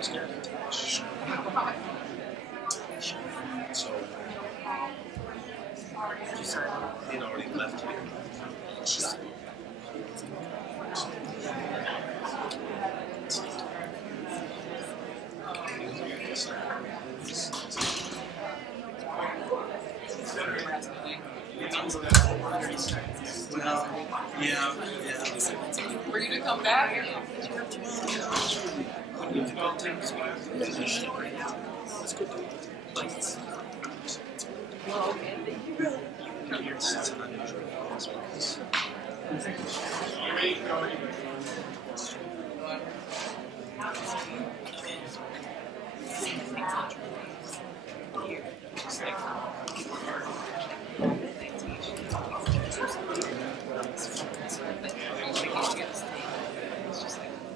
So he'd already left here. Well, yeah. For you to come back? Well, okay.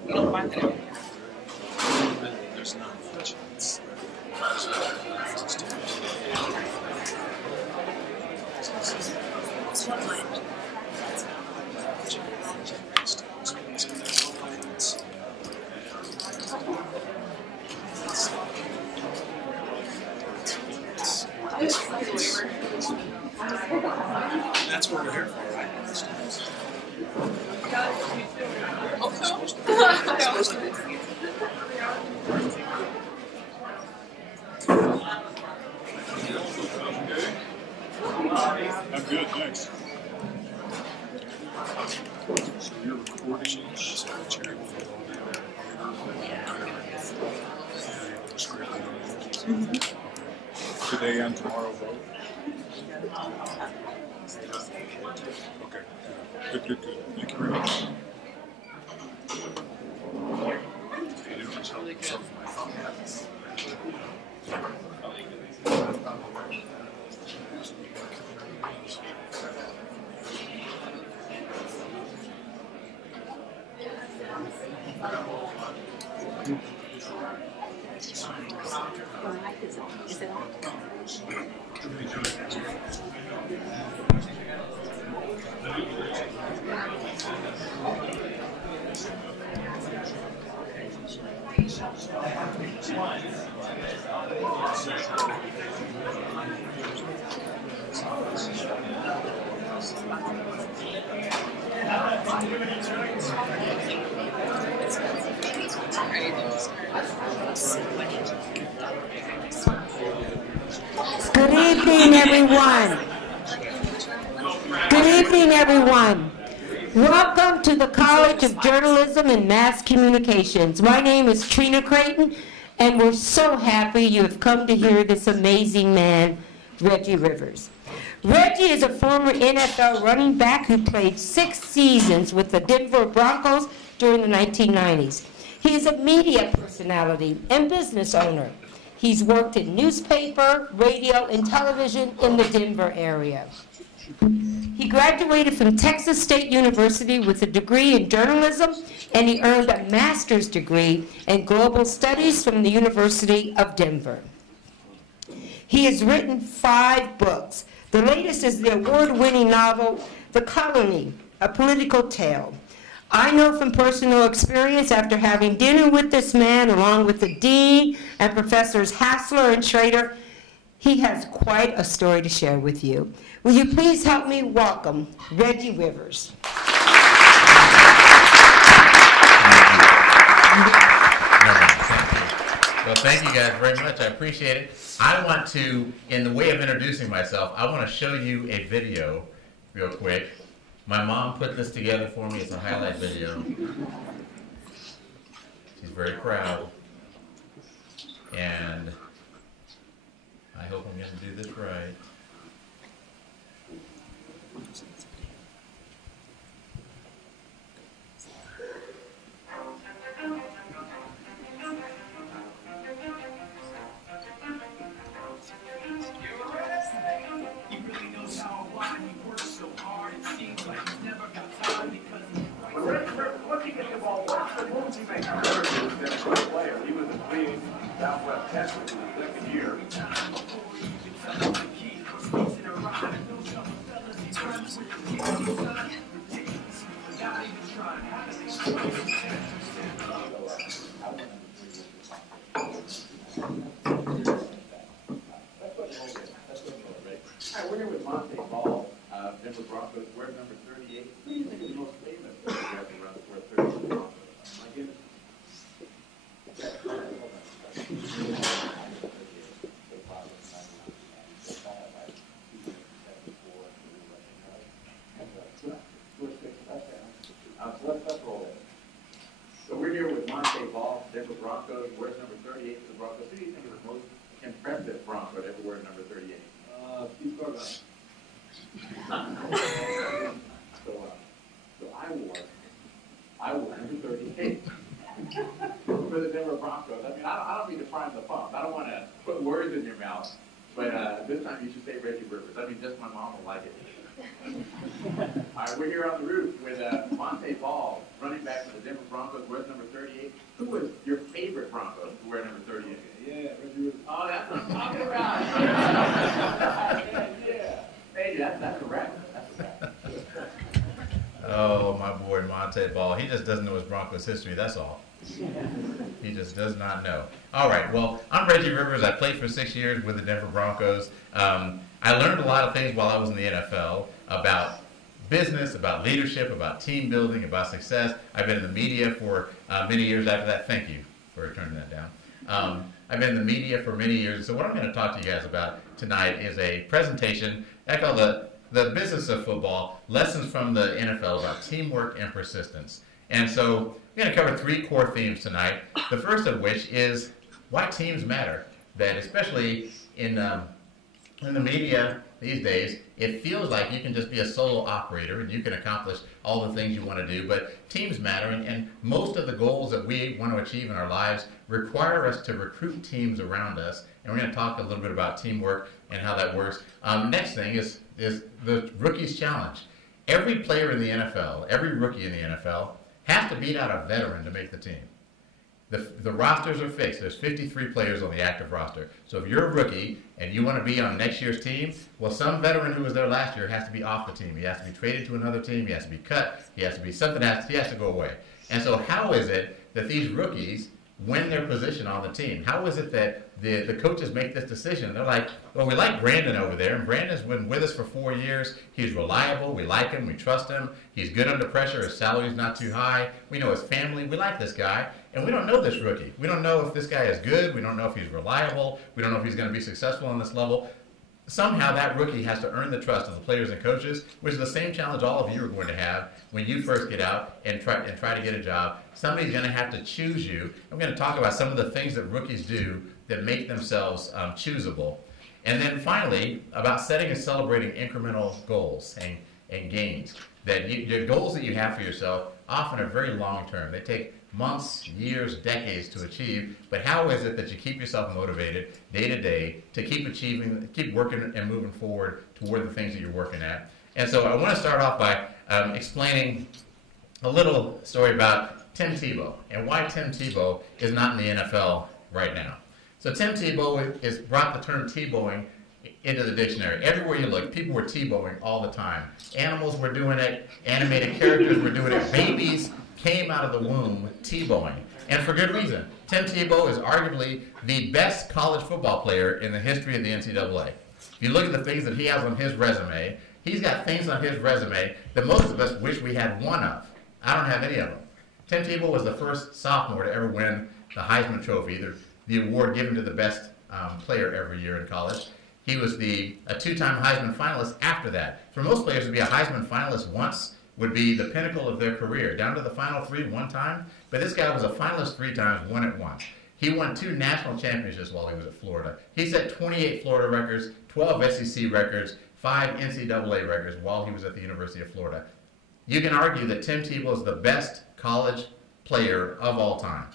You don't find that out. There's not much. That's what we're here for, right? I'm good, thanks. So you're recording today and tomorrow both? Okay, good. Thank you very much. Is it on? Good evening, everyone. Good evening, everyone. Welcome to the College of Journalism and Mass Communications. My name is Trina Creighton, and we're so happy you have come to hear this amazing man, Reggie Rivers. Reggie is a former NFL running back who played 6 seasons with the Denver Broncos during the 1990s. He is a media personality and business owner. He's worked in newspaper, radio, and television in the Denver area. He graduated from Texas State University with a degree in journalism, and he earned a master's degree in global studies from the University of Denver. He has written 5 books. The latest is the award-winning novel, The Colony, A Political Tale. I know from personal experience, after having dinner with this man, along with the dean and professors Hassler and Schrader, he has quite a story to share with you. Will you please help me welcome Reggie Rivers? Well, thank you guys very much. I appreciate it. I want to, in the way of introducing myself, I want to show you a video real quick. My mom put this together for me. It's a highlight video. She's very proud. And I hope I'm going to do this right. He was a big Southwest Texas in the second year. Broncos, wears number 38 for the Broncos. Who do you think is the most impressive Bronco to ever wear number 38? Steve Gargano. So I wore number 38 for the Denver Broncos. I mean, I don't mean to prime the pump. I don't want to put words in your mouth, but this time you should say Reggie Rivers. I mean, just my mom will like it. All right, we're here on the roof with Monte Ball, running back for the Denver Broncos, wears number 38. Who was your favorite Bronco to wear number 38? Yeah, Reggie Rivers. Oh, that's what I'm talking about. yeah. Hey, that's correct. Oh, my boy Monte Ball. He just doesn't know his Broncos history, that's all. He just does not know. All right, well, I'm Reggie Rivers. I played for 6 years with the Denver Broncos. I learned a lot of things while I was in the NFL about business, about leadership, about team building, about success. I've been in the media for many years after that. Thank you for turning that down. I've been in the media for many years. So what I'm going to talk to you guys about tonight is a presentation I call the business of football, lessons from the NFL about teamwork and persistence. And so we're going to cover 3 core themes tonight. The first of which is why teams matter. That especially in the media these days, it feels like you can just be a solo operator and you can accomplish all the things you want to do, but teams matter, and most of the goals that we want to achieve in our lives require us to recruit teams around us, and we're going to talk a little bit about teamwork and how that works. Next thing is the Rookies Challenge. Every player in the NFL, every rookie in the NFL, has to beat out a veteran to make the team. The rosters are fixed. There's 53 players on the active roster. So if you're a rookie and you want to be on next year's team, well, some veteran who was there last year has to be off the team. He has to be traded to another team. He has to be cut. He has to be something. He has to go away. And so how is it that these rookies win their position on the team? How is it that the coaches make this decision? They're like, well, we like Brandon over there, and Brandon's been with us for 4 years. He's reliable. We like him. We trust him. He's good under pressure. His salary's not too high. We know his family. We like this guy. And we don't know this rookie. We don't know if this guy is good. We don't know if he's reliable. We don't know if he's going to be successful on this level. Somehow that rookie has to earn the trust of the players and coaches, which is the same challenge all of you are going to have when you first get out and try to get a job. Somebody's going to have to choose you. I'm going to talk about some of the things that rookies do that make themselves choosable. And then finally, about setting and celebrating incremental goals and gains. That your goals that you have for yourself often are very long term. They take months, years, decades to achieve, but how is it that you keep yourself motivated day to day to keep achieving, keep working and moving forward toward the things that you're working at? And so I want to start off by explaining a little story about Tim Tebow and why Tim Tebow is not in the NFL right now. So Tim Tebow has brought the term Tebowing into the dictionary. Everywhere you look, people were Tebowing all the time. Animals were doing it, animated characters were doing it, babies came out of the womb Tebowing, and for good reason. Tim Tebow is arguably the best college football player in the history of the NCAA. If you look at the things that he has on his resume, he's got things on his resume that most of us wish we had one of. I don't have any of them. Tim Tebow was the first sophomore to ever win the Heisman Trophy, the award given to the best player every year in college. He was a 2-time Heisman finalist after that. For most players to be a Heisman finalist once would be the pinnacle of their career, down to the final 3 one time. But this guy was a finalist 3 times, won it once. He won 2 national championships while he was at Florida. He set 28 Florida records, 12 SEC records, 5 NCAA records while he was at the University of Florida. You can argue that Tim Tebow is the best college player of all time.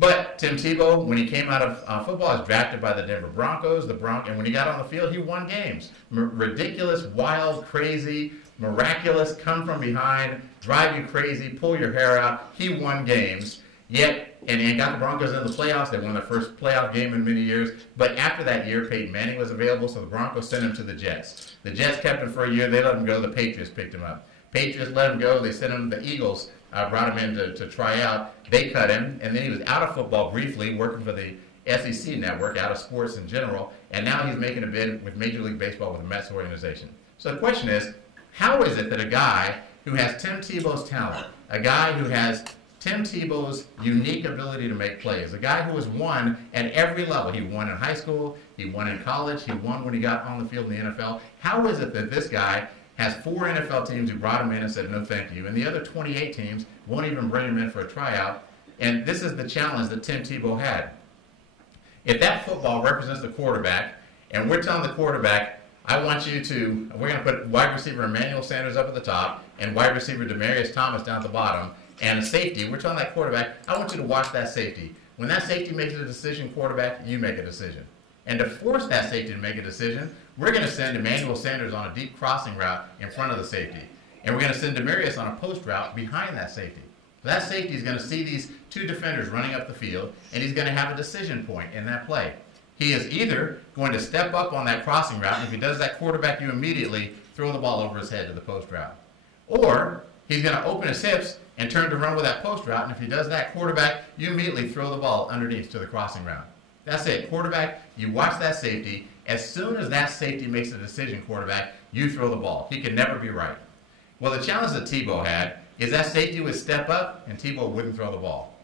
But Tim Tebow, when he came out of football, was drafted by the Denver Broncos. And when he got on the field, he won games. Ridiculous, wild, crazy, miraculous, come from behind, drive you crazy, pull your hair out. He won games. And got the Broncos in the playoffs. They won their first playoff game in many years. But after that year, Peyton Manning was available, so the Broncos sent him to the Jets. The Jets kept him for a year. They let him go. The Patriots picked him up. Patriots let him go. They sent him. The Eagles brought him in to try out. They cut him, and then he was out of football briefly, working for the SEC network, out of sports in general, and now he's making a bid with Major League Baseball with the Mets organization. So the question is, how is it that a guy who has Tim Tebow's talent, a guy who has Tim Tebow's unique ability to make plays, a guy who has won at every level, he won in high school, he won in college, he won when he got on the field in the NFL, how is it that this guy has 4 NFL teams who brought him in and said no thank you, and the other 28 teams won't even bring him in for a tryout? And this is the challenge that Tim Tebow had. If that football represents the quarterback, and we're telling the quarterback, I want you to, we're going to put wide receiver Emmanuel Sanders up at the top, and wide receiver Demaryius Thomas down at the bottom, and a safety, we're telling that quarterback, I want you to watch that safety. When that safety makes a decision, quarterback, you make a decision. And to force that safety to make a decision, we're going to send Emmanuel Sanders on a deep crossing route in front of the safety. And we're going to send Demaryius on a post route behind that safety. That safety is going to see these two defenders running up the field, and he's going to have a decision point in that play. He is either going to step up on that crossing route, and if he does that, quarterback, you immediately throw the ball over his head to the post route. Or he's going to open his hips and turn to run with that post route, and if he does that, quarterback, you immediately throw the ball underneath to the crossing route. That's it. Quarterback, you watch that safety. As soon as that safety makes a decision, quarterback, you throw the ball. He can never be right. Well, the challenge that Tebow had is that safety would step up, and Tebow wouldn't throw the ball.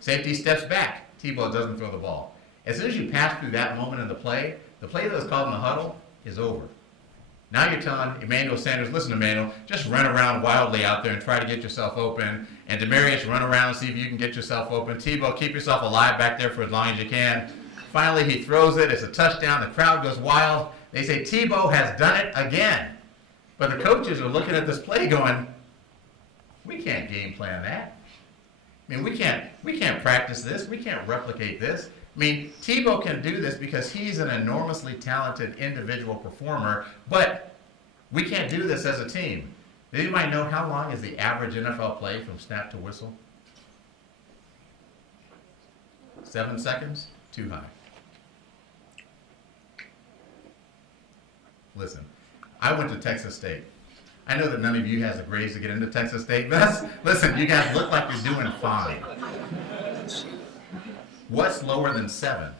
Safety steps back. Tebow doesn't throw the ball. As soon as you pass through that moment in the play that was called in the huddle is over. Now you're telling Emmanuel Sanders, listen, Emmanuel, just run around wildly out there and try to get yourself open. And Demaryius, run around and see if you can get yourself open. Tebow, keep yourself alive back there for as long as you can. Finally, he throws it. It's a touchdown. The crowd goes wild. They say, Tebow has done it again. But the coaches are looking at this play going, we can't game plan that. I mean, we can't practice this. We can't replicate this. I mean, Tebow can do this because he's an enormously talented individual performer, but we can't do this as a team. Does anybody know how long is the average NFL play from snap to whistle? 7 seconds? Too high. Listen, I went to Texas State. I know that none of you has the grades to get into Texas State, but listen, you guys look like you're doing fine. What's lower than 7?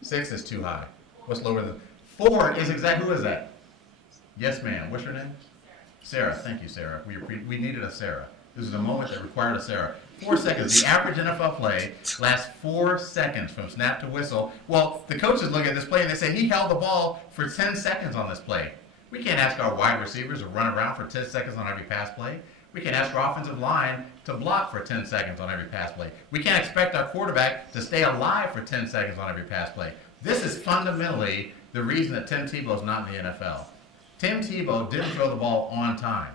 6 is too high. What's lower than 4 is exactly, who is that? Yes, ma'am. What's your name? Sarah. Thank you, Sarah. We needed a Sarah. This is a moment that required a Sarah. 4 seconds. The average NFL play lasts 4 seconds from snap to whistle. Well, the coaches look at this play and they say, he held the ball for 10 seconds on this play. We can't ask our wide receivers to run around for 10 seconds on every pass play. We can't ask our offensive line to block for 10 seconds on every pass play. We can't expect our quarterback to stay alive for 10 seconds on every pass play. This is fundamentally the reason that Tim Tebow is not in the NFL. Tim Tebow didn't throw the ball on time.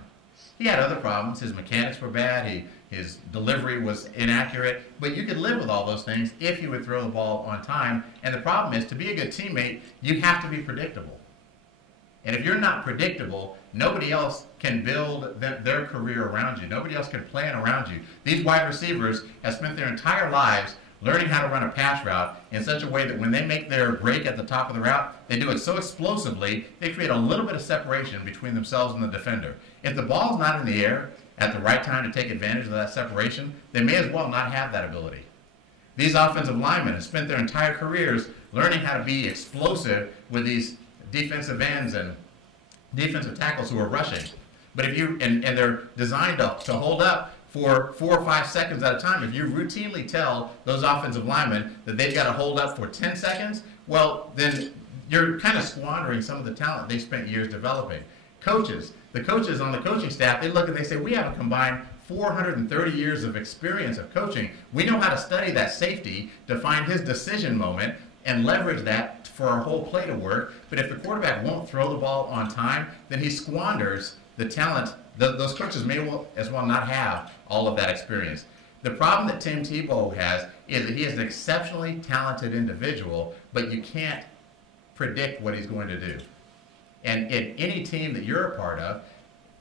He had other problems. His mechanics were bad. His delivery was inaccurate. But you could live with all those things if you would throw the ball on time. And the problem is, to be a good teammate, you have to be predictable. And if you're not predictable, nobody else can build their career around you. Nobody else can plan around you. These wide receivers have spent their entire lives learning how to run a pass route in such a way that when they make their break at the top of the route, they do it so explosively, they create a little bit of separation between themselves and the defender. If the ball's not in the air at the right time to take advantage of that separation, they may as well not have that ability. These offensive linemen have spent their entire careers learning how to be explosive with these defensive ends and defensive tackles who are rushing. But if you, and they're designed to hold up for 4 or 5 seconds at a time. If you routinely tell those offensive linemen that they've got to hold up for 10 seconds, well, then you're kind of squandering some of the talent they spent years developing. Coaches, the coaches on the coaching staff, they look and they say, we have a combined 430 years of experience of coaching. We know how to study that safety to find his decision moment and leverage that for our whole play to work. But if the quarterback won't throw the ball on time, then he squanders the talent. Those coaches may as well not have all of that experience. The problem that Tim Tebow has is that he is an exceptionally talented individual, but you can't predict what he's going to do. And in any team that you're a part of,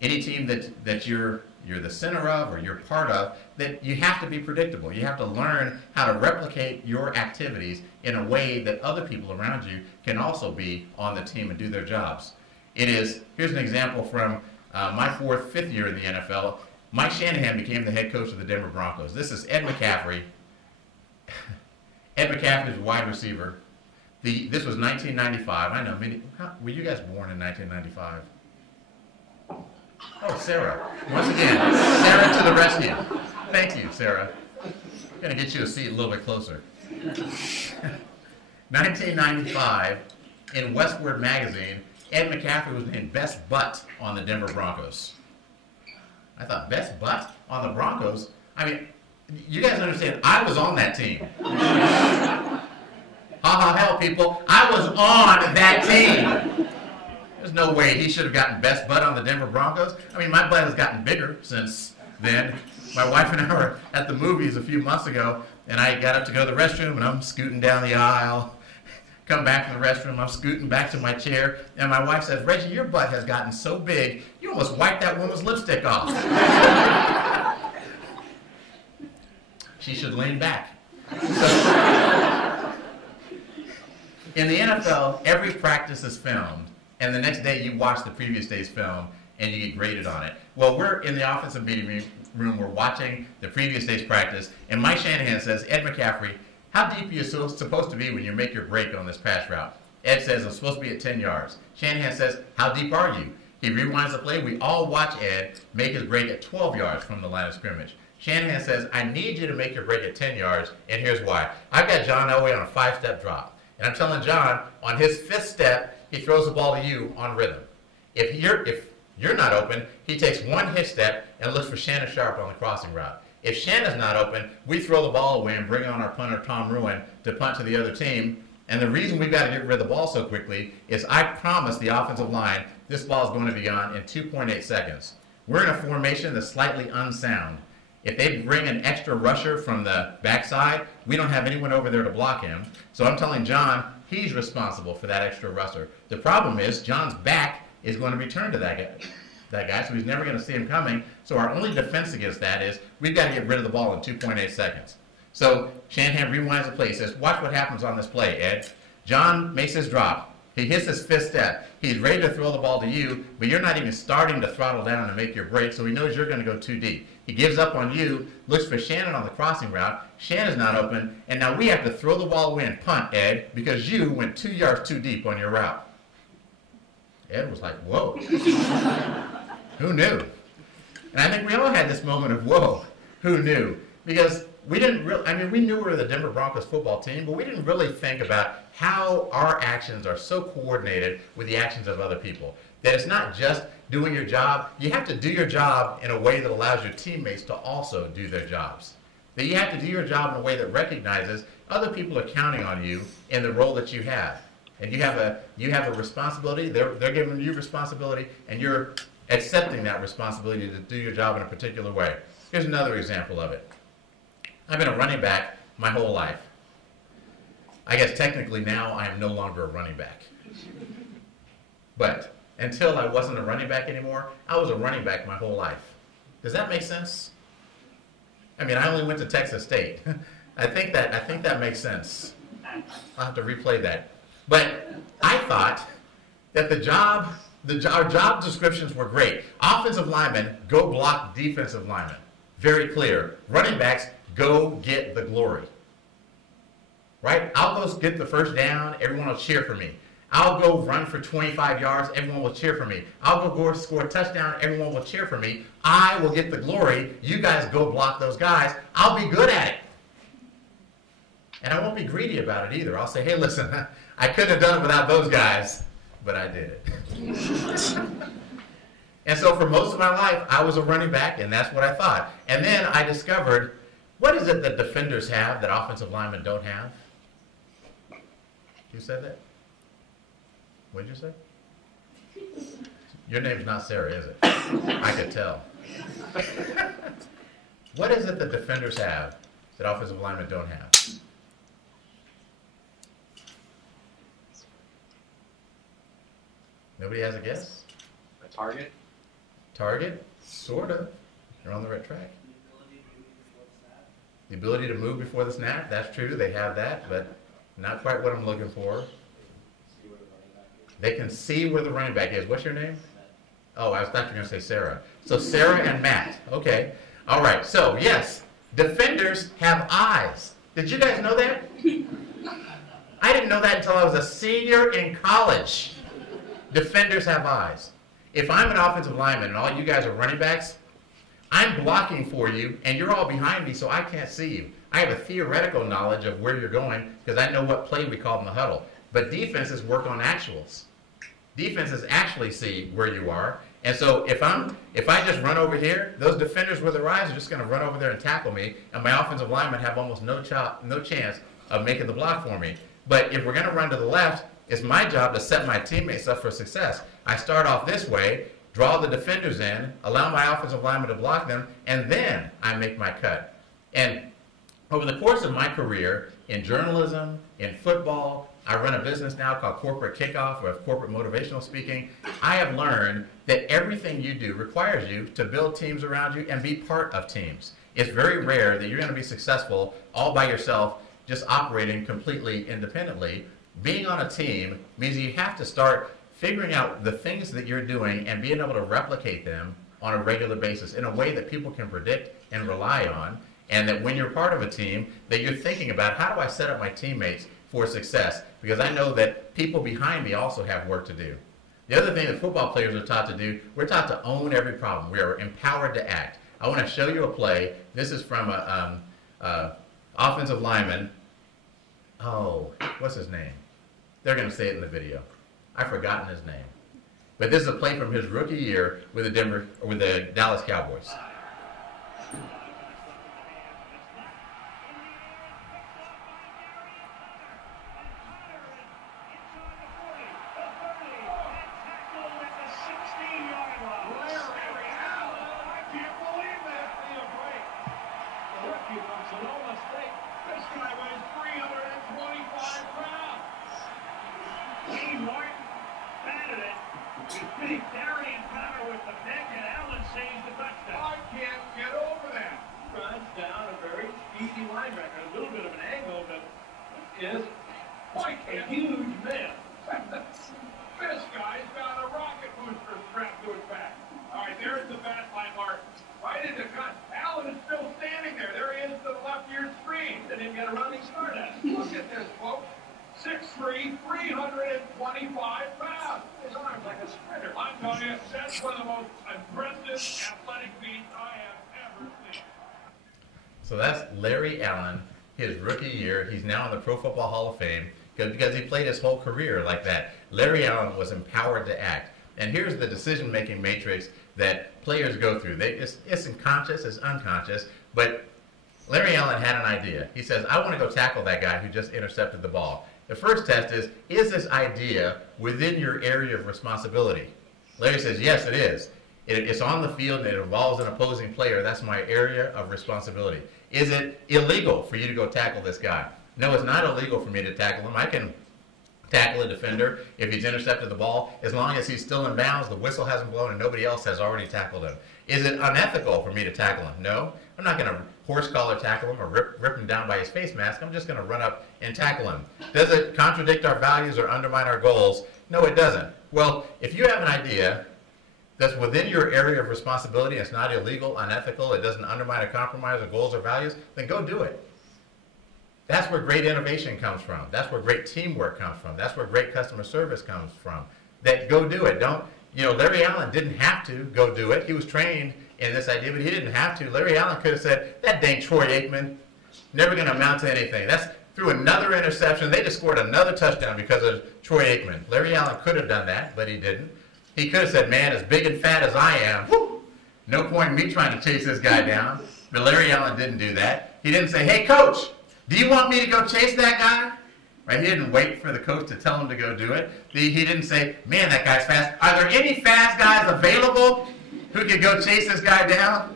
any team that you're the center of or you're part of, that you have to be predictable. You have to learn how to replicate your activities in a way that other people around you can also be on the team and do their jobs. Here's an example from my 4th, 5th year in the NFL. Mike Shanahan became the head coach of the Denver Broncos. This is Ed McCaffrey. Ed McCaffrey is a wide receiver. This was 1995. I know, were you guys born in 1995? Oh, Sarah. Once again, Sarah to the rescue. Thank you, Sarah. I'm going to get you a seat a little bit closer. 1995, in Westward Magazine, Ed McCaffrey was named best butt on the Denver Broncos. I thought, best butt on the Broncos? I mean, you guys understand, I was on that team. Ha ha hell, people. I was on that team. There's no way he should have gotten best butt on the Denver Broncos. I mean, my butt has gotten bigger since then. My wife and I were at the movies a few months ago, and I got up to go to the restroom, and I'm scooting down the aisle. Come back from the restroom, I'm scooting back to my chair, and my wife says, Reggie, your butt has gotten so big, you almost wiped that woman's lipstick off. She should lean back. So, in the NFL, every practice is filmed, and the next day you watch the previous day's film, and you get graded on it. Well, we're in the offensive meeting room, we're watching the previous day's practice, and Mike Shanahan says, Ed McCaffrey, how deep are you supposed to be when you make your break on this pass route? Ed says, I'm supposed to be at 10 yards. Shanahan says, how deep are you? He rewinds the play. We all watch Ed make his break at 12 yards from the line of scrimmage. Shanahan says, I need you to make your break at 10 yards, and here's why. I've got John Elway on a 5-step drop. And I'm telling John, on his 5th step, he throws the ball to you on rhythm. If you're not open, he takes one hitch step and looks for Shannon Sharp on the crossing route. If Shannon's not open, we throw the ball away and bring on our punter, Tom Ruin, to punt to the other team. And the reason we've got to get rid of the ball so quickly is I promised the offensive line this ball is going to be on in 2.8 seconds. We're in a formation that's slightly unsound. If they bring an extra rusher from the backside, we don't have anyone over there to block him. So I'm telling John he's responsible for that extra rusher. The problem is John's back is going to be turned to that guy, so he's never going to see him coming. So our only defense against that is we've got to get rid of the ball in 2.8 seconds. So Shanahan rewinds the play. He says, watch what happens on this play, Ed. John makes his drop. He hits his 5th step. He's ready to throw the ball to you, but you're not even starting to throttle down and make your break, so he knows you're going to go too deep. He gives up on you, looks for Shannon on the crossing route. Shannon's not open, and now we have to throw the ball away and punt, Ed, because you went 2 yards too deep on your route. Ed was like, whoa. Who knew? And I think we all had this moment of, whoa, who knew? Because we didn't really, I mean, we knew we were the Denver Broncos football team, but we didn't really think about how our actions are so coordinated with the actions of other people. That it's not just doing your job. You have to do your job in a way that allows your teammates to also do their jobs. That you have to do your job in a way that recognizes other people are counting on you in the role that you have. And you have a responsibility, they're giving you responsibility, and you're accepting that responsibility to do your job in a particular way. Here's another example of it. I've been a running back my whole life. I guess technically now I am no longer a running back. But until I wasn't a running back anymore, I was a running back my whole life. Does that make sense? I mean, I only went to Texas State. I think that makes sense. I'll have to replay that. But I thought that our job descriptions were great. Offensive linemen, go block defensive linemen. Very clear. Running backs, go get the glory. Right? I'll go get the first down, everyone will cheer for me. I'll go run for 25 yards, everyone will cheer for me. I'll go score a touchdown, everyone will cheer for me. I will get the glory. You guys go block those guys. I'll be good at it. And I won't be greedy about it either. I'll say, hey, listen, I couldn't have done it without those guys, but I did it. And so for most of my life, I was a running back, and that's what I thought. And then I discovered, what is it that defenders have that offensive linemen don't have? Who said that? What did you say? Your name's not Sarah, is it? I could tell. What is it that defenders have that offensive linemen don't have? Nobody has a guess? A target? Target? Sort of. You're on the right track. The ability to move before the snap, that's true. They have that, but not quite what I'm looking for. They can see where the running back is. What's your name? Oh, I thought you were going to say Sarah. So Sarah and Matt. Okay. All right. So, yes, defenders have eyes. Did you guys know that? I didn't know that until I was a senior in college. Defenders have eyes. If I'm an offensive lineman and all you guys are running backs, I'm blocking for you, and you're all behind me, so I can't see you. I have a theoretical knowledge of where you're going because I know what play we call in the huddle. But defenses work on actuals. Defenses actually see where you are. And so if I just run over here, those defenders with their eyes are just going to run over there and tackle me, and my offensive linemen have almost no chance of making the block for me. But if we're going to run to the left, it's my job to set my teammates up for success. I start off this way, draw the defenders in, allow my offensive linemen to block them, and then I make my cut. And over the course of my career in journalism, in football, I run a business now called Corporate Kickoff, or corporate motivational speaking. I have learned that everything you do requires you to build teams around you and be part of teams. It's very rare that you're going to be successful all by yourself, just operating completely independently. Being on a team means you have to start figuring out the things that you're doing and being able to replicate them on a regular basis in a way that people can predict and rely on, and that when you're part of a team, that you're thinking about, how do I set up my teammates for success? Because I know that people behind me also have work to do. The other thing that football players are taught to do, we're taught to own every problem. We are empowered to act. I want to show you a play. This is from an offensive lineman. Oh, what's his name? They're going to say it in the video. I've forgotten his name. But this is a play from his rookie year with the Dallas Cowboys. So that's Larry Allen, his rookie year. He's now in the Pro Football Hall of Fame because he played his whole career like that. Larry Allen was empowered to act. And here's the decision-making matrix that players go through. It's unconscious, it's unconscious, but Larry Allen had an idea. He says, I want to go tackle that guy who just intercepted the ball. The first test is this idea within your area of responsibility? Larry says, yes, it is. It's on the field and it involves an opposing player. That's my area of responsibility. Is it illegal for you to go tackle this guy? No, it's not illegal for me to tackle him. I can tackle a defender if he's intercepted the ball, as long as he's still in bounds, the whistle hasn't blown, and nobody else has already tackled him. Is it unethical for me to tackle him? No. I'm not going to horse collar tackle him or rip him down by his face mask. I'm just going to run up and tackle him. Does it contradict our values or undermine our goals? No, it doesn't. Well, if you have an idea that's within your area of responsibility, it's not illegal, unethical, it doesn't undermine or compromise our goals or values, then go do it. That's where great innovation comes from. That's where great teamwork comes from. That's where great customer service comes from. That go do it. Larry Allen didn't have to go do it. He was trained in this idea, but he didn't have to. Larry Allen could have said, that dang Troy Aikman, never going to amount to anything. That's through another interception. They just scored another touchdown because of Troy Aikman. Larry Allen could have done that, but he didn't. He could have said, man, as big and fat as I am, whew, no point in me trying to chase this guy down. But Larry Allen didn't do that. He didn't say, hey, coach, do you want me to go chase that guy? Right? He didn't wait for the coach to tell him to go do it. He didn't say, man, that guy's fast. Are there any fast guys available who could go chase this guy down?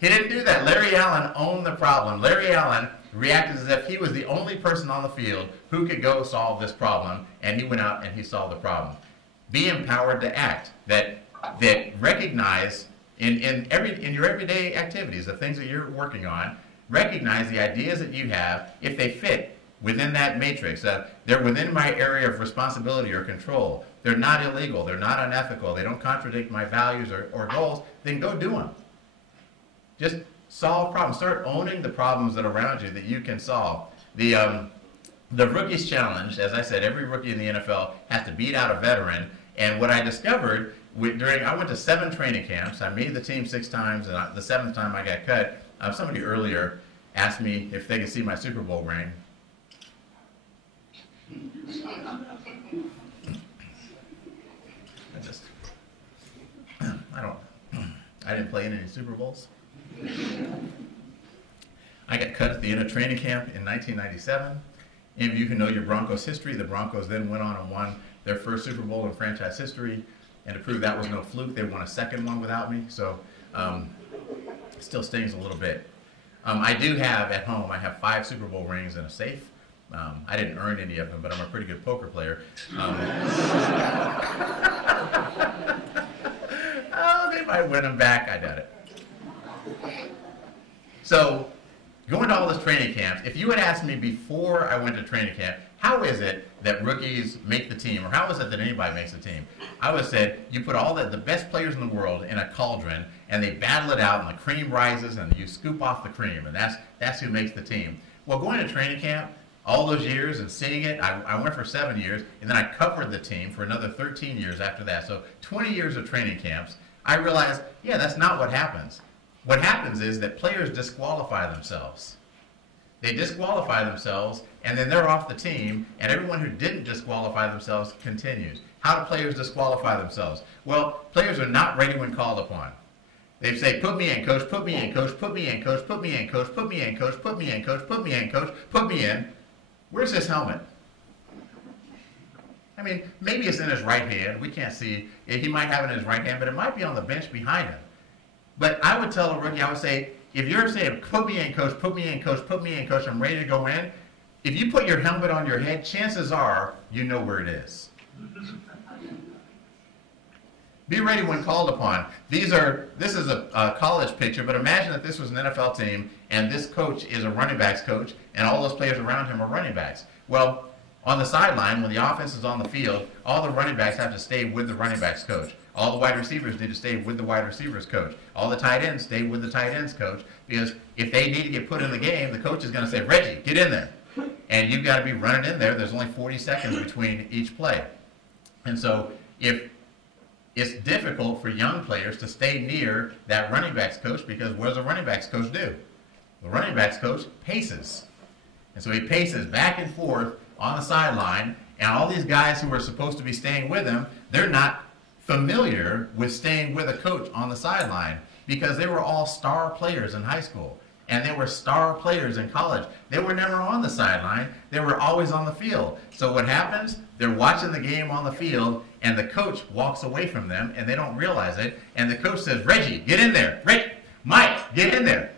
He didn't do that. Larry Allen owned the problem. Larry Allen reacted as if he was the only person on the field who could go solve this problem, and he went out and he solved the problem. Be empowered to act. That recognize in your everyday activities, the things that you're working on, recognize the ideas that you have, if they fit within that matrix. They're within my area of responsibility or control. They're not illegal. They're not unethical. They don't contradict my values or goals. Then go do them. Just solve problems. Start owning the problems that are around you that you can solve. The Rookies Challenge, as I said, every rookie in the NFL has to beat out a veteran. And what I discovered, I went to 7 training camps. I made the team 6 times, and the 7th time I got cut. Somebody earlier asked me if they could see my Super Bowl ring. I didn't play in any Super Bowls. I got cut at the end of training camp in 1997. Any of you who know your Broncos history, the Broncos then went on and won their first Super Bowl in franchise history. And to prove that was no fluke, they won a second one without me. So it still stings a little bit. I do have at home, I have 5 Super Bowl rings in a safe. I didn't earn any of them, but I'm a pretty good poker player. Oh, they might win them back. I doubt it. So, going to all this training camps, if you had asked me before I went to training camp, how is it that rookies make the team, or how is it that anybody makes the team? I would have said, you put all the best players in the world in a cauldron, and they battle it out, and the cream rises, and you scoop off the cream, and that's who makes the team. Well, going to training camp, all those years and seeing it, I went for 7 years, and then I covered the team for another 13 years after that. So 20 years of training camps, I realized, yeah, that's not what happens. What happens is that players disqualify themselves. They disqualify themselves, and then they're off the team, and everyone who didn't disqualify themselves continues. How do players disqualify themselves? Well, players are not ready when called upon. They say, put me in, coach, put me in, coach, put me in, coach, put me in, coach, put me in, coach, put me in, coach, put me in, coach, put me in. Where's his helmet? I mean, maybe it's in his right hand. We can't see. He might have it in his right hand, but it might be on the bench behind him. But I would tell a rookie, I would say, if you're saying, put me in, coach, put me in, coach, put me in, coach, I'm ready to go in, if you put your helmet on your head, chances are you know where it is. Be ready when called upon. This is a college picture, but imagine that this was an NFL team, and this coach is a running backs coach, and all those players around him are running backs. Well, on the sideline, when the offense is on the field, all the running backs have to stay with the running backs coach. All the wide receivers need to stay with the wide receivers coach. All the tight ends stay with the tight ends coach, because if they need to get put in the game, the coach is going to say, Reggie, get in there. And you've got to be running in there. There's only 40 seconds between each play. And so if it's difficult for young players to stay near that running backs coach, because what does a running backs coach do? The running backs coach paces. And so he paces back and forth on the sideline, and all these guys who are supposed to be staying with him, they're not familiar with staying with a coach on the sideline, because they were all star players in high school, and they were star players in college. They were never on the sideline. They were always on the field. So what happens? They're watching the game on the field, and the coach walks away from them, and they don't realize it, and the coach says, Reggie, get in there. Reggie, Mike, get in there.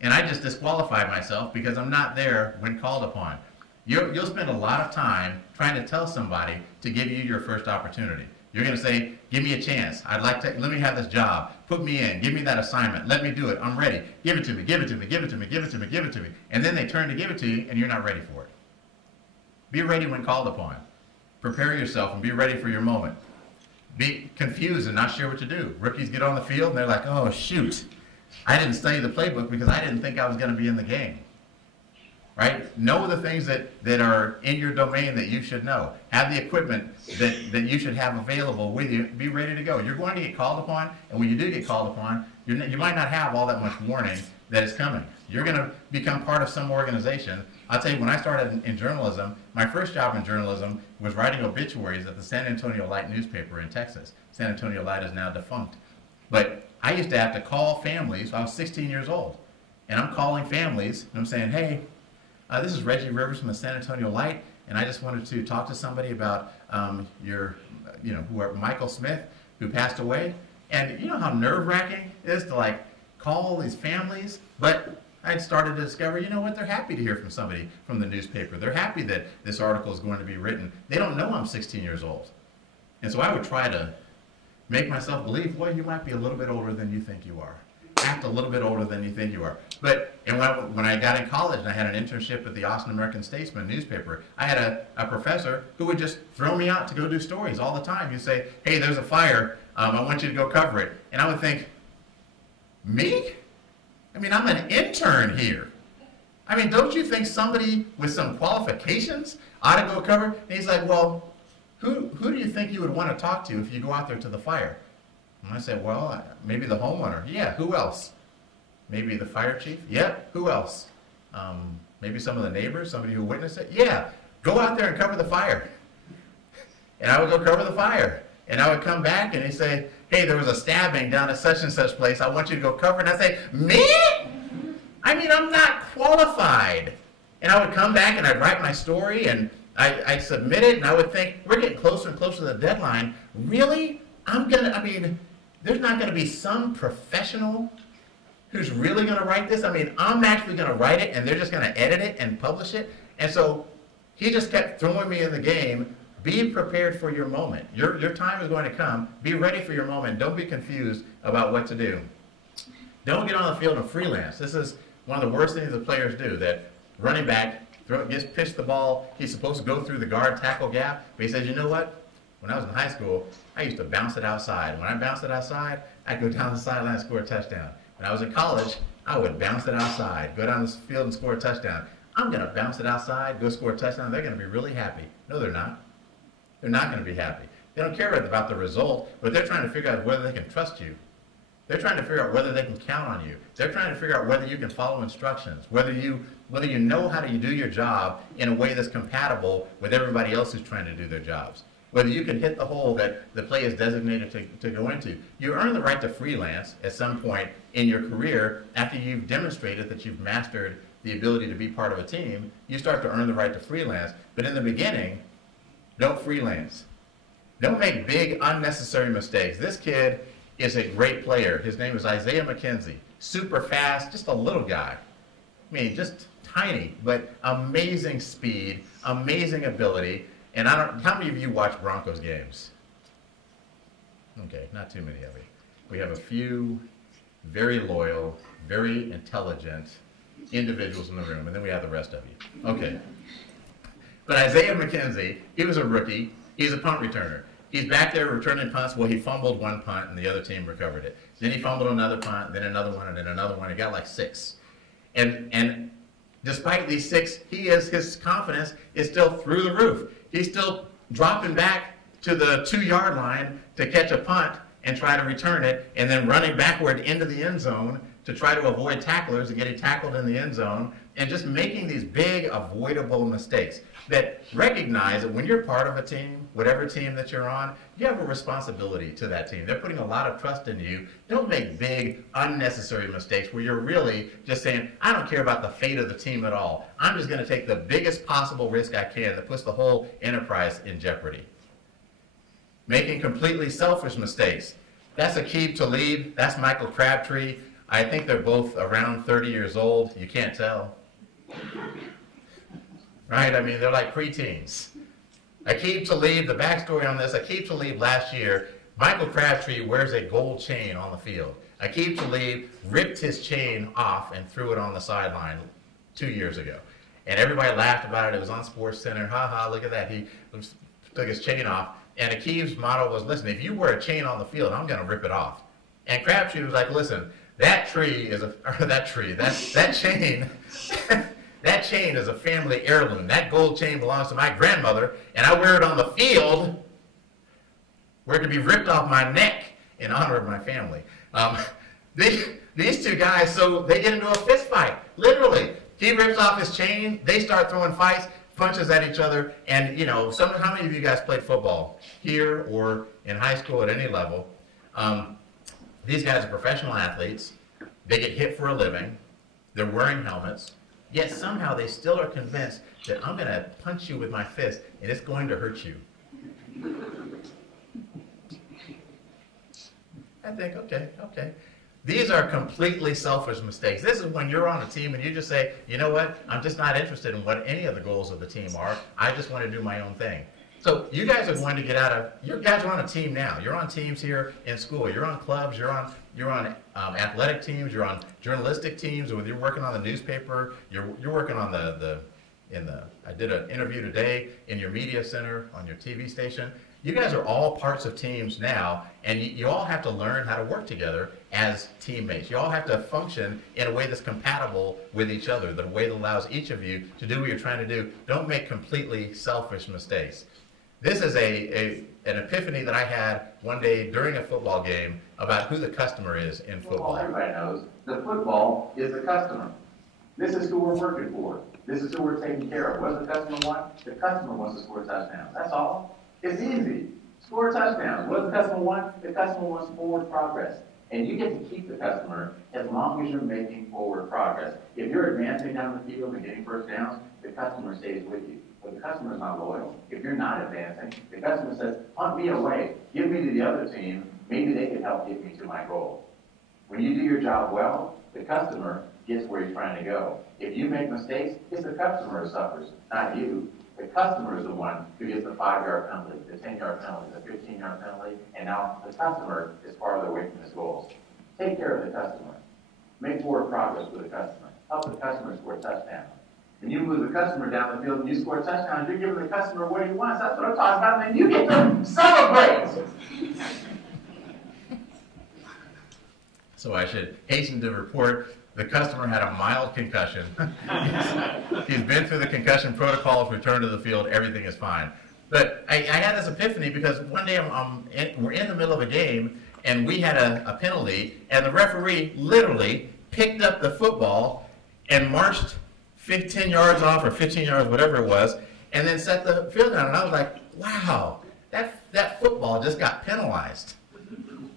And I just disqualified myself because I'm not there when called upon. You'll spend a lot of time trying to tell somebody to give you your first opportunity. You're going to say, give me a chance. Let me have this job. Put me in. Give me that assignment. Let me do it. I'm ready. Give it to me. Give it to me. Give it to me. Give it to me. Give it to me. And then they turn to give it to you, and you're not ready for it. Be ready when called upon. Prepare yourself and be ready for your moment. Be confused and not sure what to do. Rookies get on the field, and they're like, oh, shoot. I didn't study the playbook because I didn't think I was going to be in the game. Right? Know the things that are in your domain that you should know. Have the equipment that you should have available with you. Be ready to go. You're going to get called upon, and when you do get called upon, you might not have all that much warning that it's coming. You're going to become part of some organization. I'll tell you, when I started in journalism, my first job in journalism was writing obituaries at the San Antonio Light newspaper in Texas. San Antonio Light is now defunct. But I used to have to call families. I was 16 years old. And I'm calling families, and I'm saying, hey, this is Reggie Rivers from the San Antonio Light, and I just wanted to talk to somebody about Michael Smith, who passed away. And you know how nerve-wracking it is to like call all these families? But I started to discover, you know what, they're happy to hear from somebody from the newspaper. They're happy that this article is going to be written. They don't know I'm 16 years old. And so I would try to make myself believe, well, you might be a little bit older than you think you are. Act a little bit older than you think you are. And when I got in college and I had an internship at the Austin American-Statesman newspaper, I had a professor who would just throw me out to go do stories all the time. He'd say, hey, there's a fire. I want you to go cover it. And I would think, me? I mean, I'm an intern here. I mean, don't you think somebody with some qualifications ought to go cover? And he's like, well, who do you think you would want to talk to if you go out there to the fire? And I said, well, maybe the homeowner. Yeah, who else? Maybe the fire chief? Yeah, who else? Maybe some of the neighbors, somebody who witnessed it? Yeah, go out there and cover the fire. And I would go cover the fire. And I would come back and he'd say, hey, there was a stabbing down at such and such place. I want you to go cover it. And I say, me? I mean, I'm not qualified. And I would come back and I'd write my story and I'd submit it, and I would think, we're getting closer and closer to the deadline. Really? There's not going to be some professional who's really going to write this? I mean, I'm actually going to write it, and they're just going to edit it and publish it? And so he just kept throwing me in the game. Be prepared for your moment. Your time is going to come. Be ready for your moment. Don't be confused about what to do. Don't get on the field and freelance. This is one of the worst things the players do, that running back gets pitched the ball. He's supposed to go through the guard tackle gap, but he says, you know what? When I was in high school, I used to bounce it outside. When I bounced it outside, I'd go down the sideline and score a touchdown. When I was in college, I would bounce it outside, go down the field and score a touchdown. I'm going to bounce it outside, go score a touchdown. They're going to be really happy. No, they're not. They're not going to be happy. They don't care about the result, but they're trying to figure out whether they can trust you. They're trying to figure out whether they can count on you. They're trying to figure out whether you can follow instructions, whether you know how to do your job in a way that's compatible with everybody else who's trying to do their jobs, whether you can hit the hole that the play is designated to go into. You earn the right to freelance at some point in your career after you've demonstrated that you've mastered the ability to be part of a team. You start to earn the right to freelance, but in the beginning, don't freelance. Don't make big, unnecessary mistakes. This kid is a great player. His name is Isaiah McKenzie. Super fast, just a little guy. I mean, just tiny, but amazing speed, amazing ability. And how many of you watch Broncos games? Okay, not too many of you. We have a few very loyal, very intelligent individuals in the room, and then we have the rest of you. Okay. But Isaiah McKenzie, he was a rookie. He's a punt returner. He's back there returning punts. Well, he fumbled one punt, and the other team recovered it. Then he fumbled another punt, then another one, and then another one. He got like 6. And despite these 6, his confidence is still through the roof. He's still dropping back to the 2-yard line to catch a punt and try to return it, and then running backward into the end zone to try to avoid tacklers and getting tackled in the end zone, and just making these big avoidable mistakes that recognize that when you're part of a team, whatever team that you're on, you have a responsibility to that team. They're putting a lot of trust in you. Don't make big, unnecessary mistakes where you're really just saying, I don't care about the fate of the team at all. I'm just going to take the biggest possible risk I can that puts the whole enterprise in jeopardy. Making completely selfish mistakes. That's Aqib Talib. That's Michael Crabtree. I think they're both around 30 years old. You can't tell. Right? I mean, they're like preteens. Aqib Talib, the backstory on this, Aqib Talib last year, Michael Crabtree wears a gold chain on the field. Aqib Talib ripped his chain off and threw it on the sideline 2 years ago. And everybody laughed about it. It was on SportsCenter. Ha ha, look at that. He took his chain off. And Aqib's motto was, listen, if you wear a chain on the field, I'm going to rip it off. And Crabtree was like, listen, that chain, that chain is a family heirloom. That gold chain belongs to my grandmother, and I wear it on the field where it can be ripped off my neck in honor of my family. These two guys, so they get into a fist fight, literally. He rips off his chain, they start throwing fights, punches at each other, and how many of you guys played football here or in high school at any level? These guys are professional athletes. They get hit for a living. They're wearing helmets. Yet somehow they still are convinced that I'm going to punch you with my fist and it's going to hurt you. I think, okay. These are completely selfish mistakes. This is when you're on a team and you just say, you know what, I'm just not interested in what any of the goals of the team are. I just want to do my own thing. So you guys are going to get out of, you guys are on a team now. You're on teams here in school. You're on clubs. You're on athletic teams. You're on journalistic teams. Or you're working on the newspaper. You're working on I did an interview today in your media center on your TV station. You guys are all parts of teams now, and you all have to learn how to work together as teammates. You all have to function in a way that's compatible with each other, the way that allows each of you to do what you're trying to do. Don't make completely selfish mistakes. This is an epiphany that I had one day during a football game about who the customer is in football. Everybody knows the football is the customer. This is who we're working for. This is who we're taking care of. What does the customer want? The customer wants to score touchdowns. That's all. It's easy. Score touchdowns. What does the customer want? The customer wants forward progress. And you get to keep the customer as long as you're making forward progress. If you're advancing down the field and getting first downs, the customer stays with you. But the customer is not loyal. If you're not advancing, the customer says, punt me away. Give me to the other team. Maybe they can help get me to my goal. When you do your job well, the customer gets where you're trying to go. If you make mistakes, it's the customer who suffers, not you. The customer is the one who gets the 5-yard penalty, the 10-yard penalty, the 15-yard penalty, and now the customer is farther away from his goals. Take care of the customer. Make forward progress with the customer. Help the customer score touchdowns. When you move the customer down the field and you score touchdowns, you're giving the customer what he wants. That's what I'm talking about. And then you get to celebrate. So I should hasten to report the customer had a mild concussion. He's been through the concussion protocols, returned to the field, everything is fine. But I had this epiphany because one day we're in the middle of a game and we had a penalty and the referee literally picked up the football and marched 15 yards off or 15 yards, whatever it was, and then set the field down. And I was like, wow, that football just got penalized.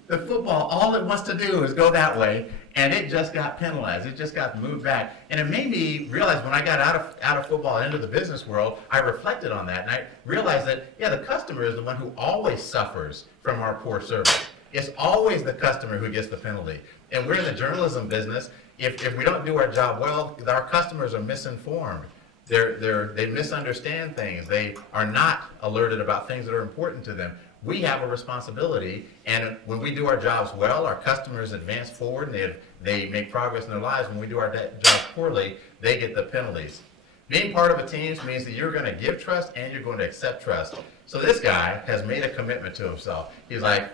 The football, all it wants to do is go that way, and it just got penalized. It just got moved back. And it made me realize when I got out of football into the business world, I reflected on that, and I realized that, yeah, the customer is the one who always suffers from our poor service. It's always the customer who gets the penalty. And we're in the journalism business. If we don't do our job well, our customers are misinformed. They misunderstand things. They are not alerted about things that are important to them. We have a responsibility, and when we do our jobs well, our customers advance forward and they make progress in their lives. When we do our jobs poorly, they get the penalties. Being part of a team means that you're going to give trust and you're going to accept trust. So this guy has made a commitment to himself. He's like,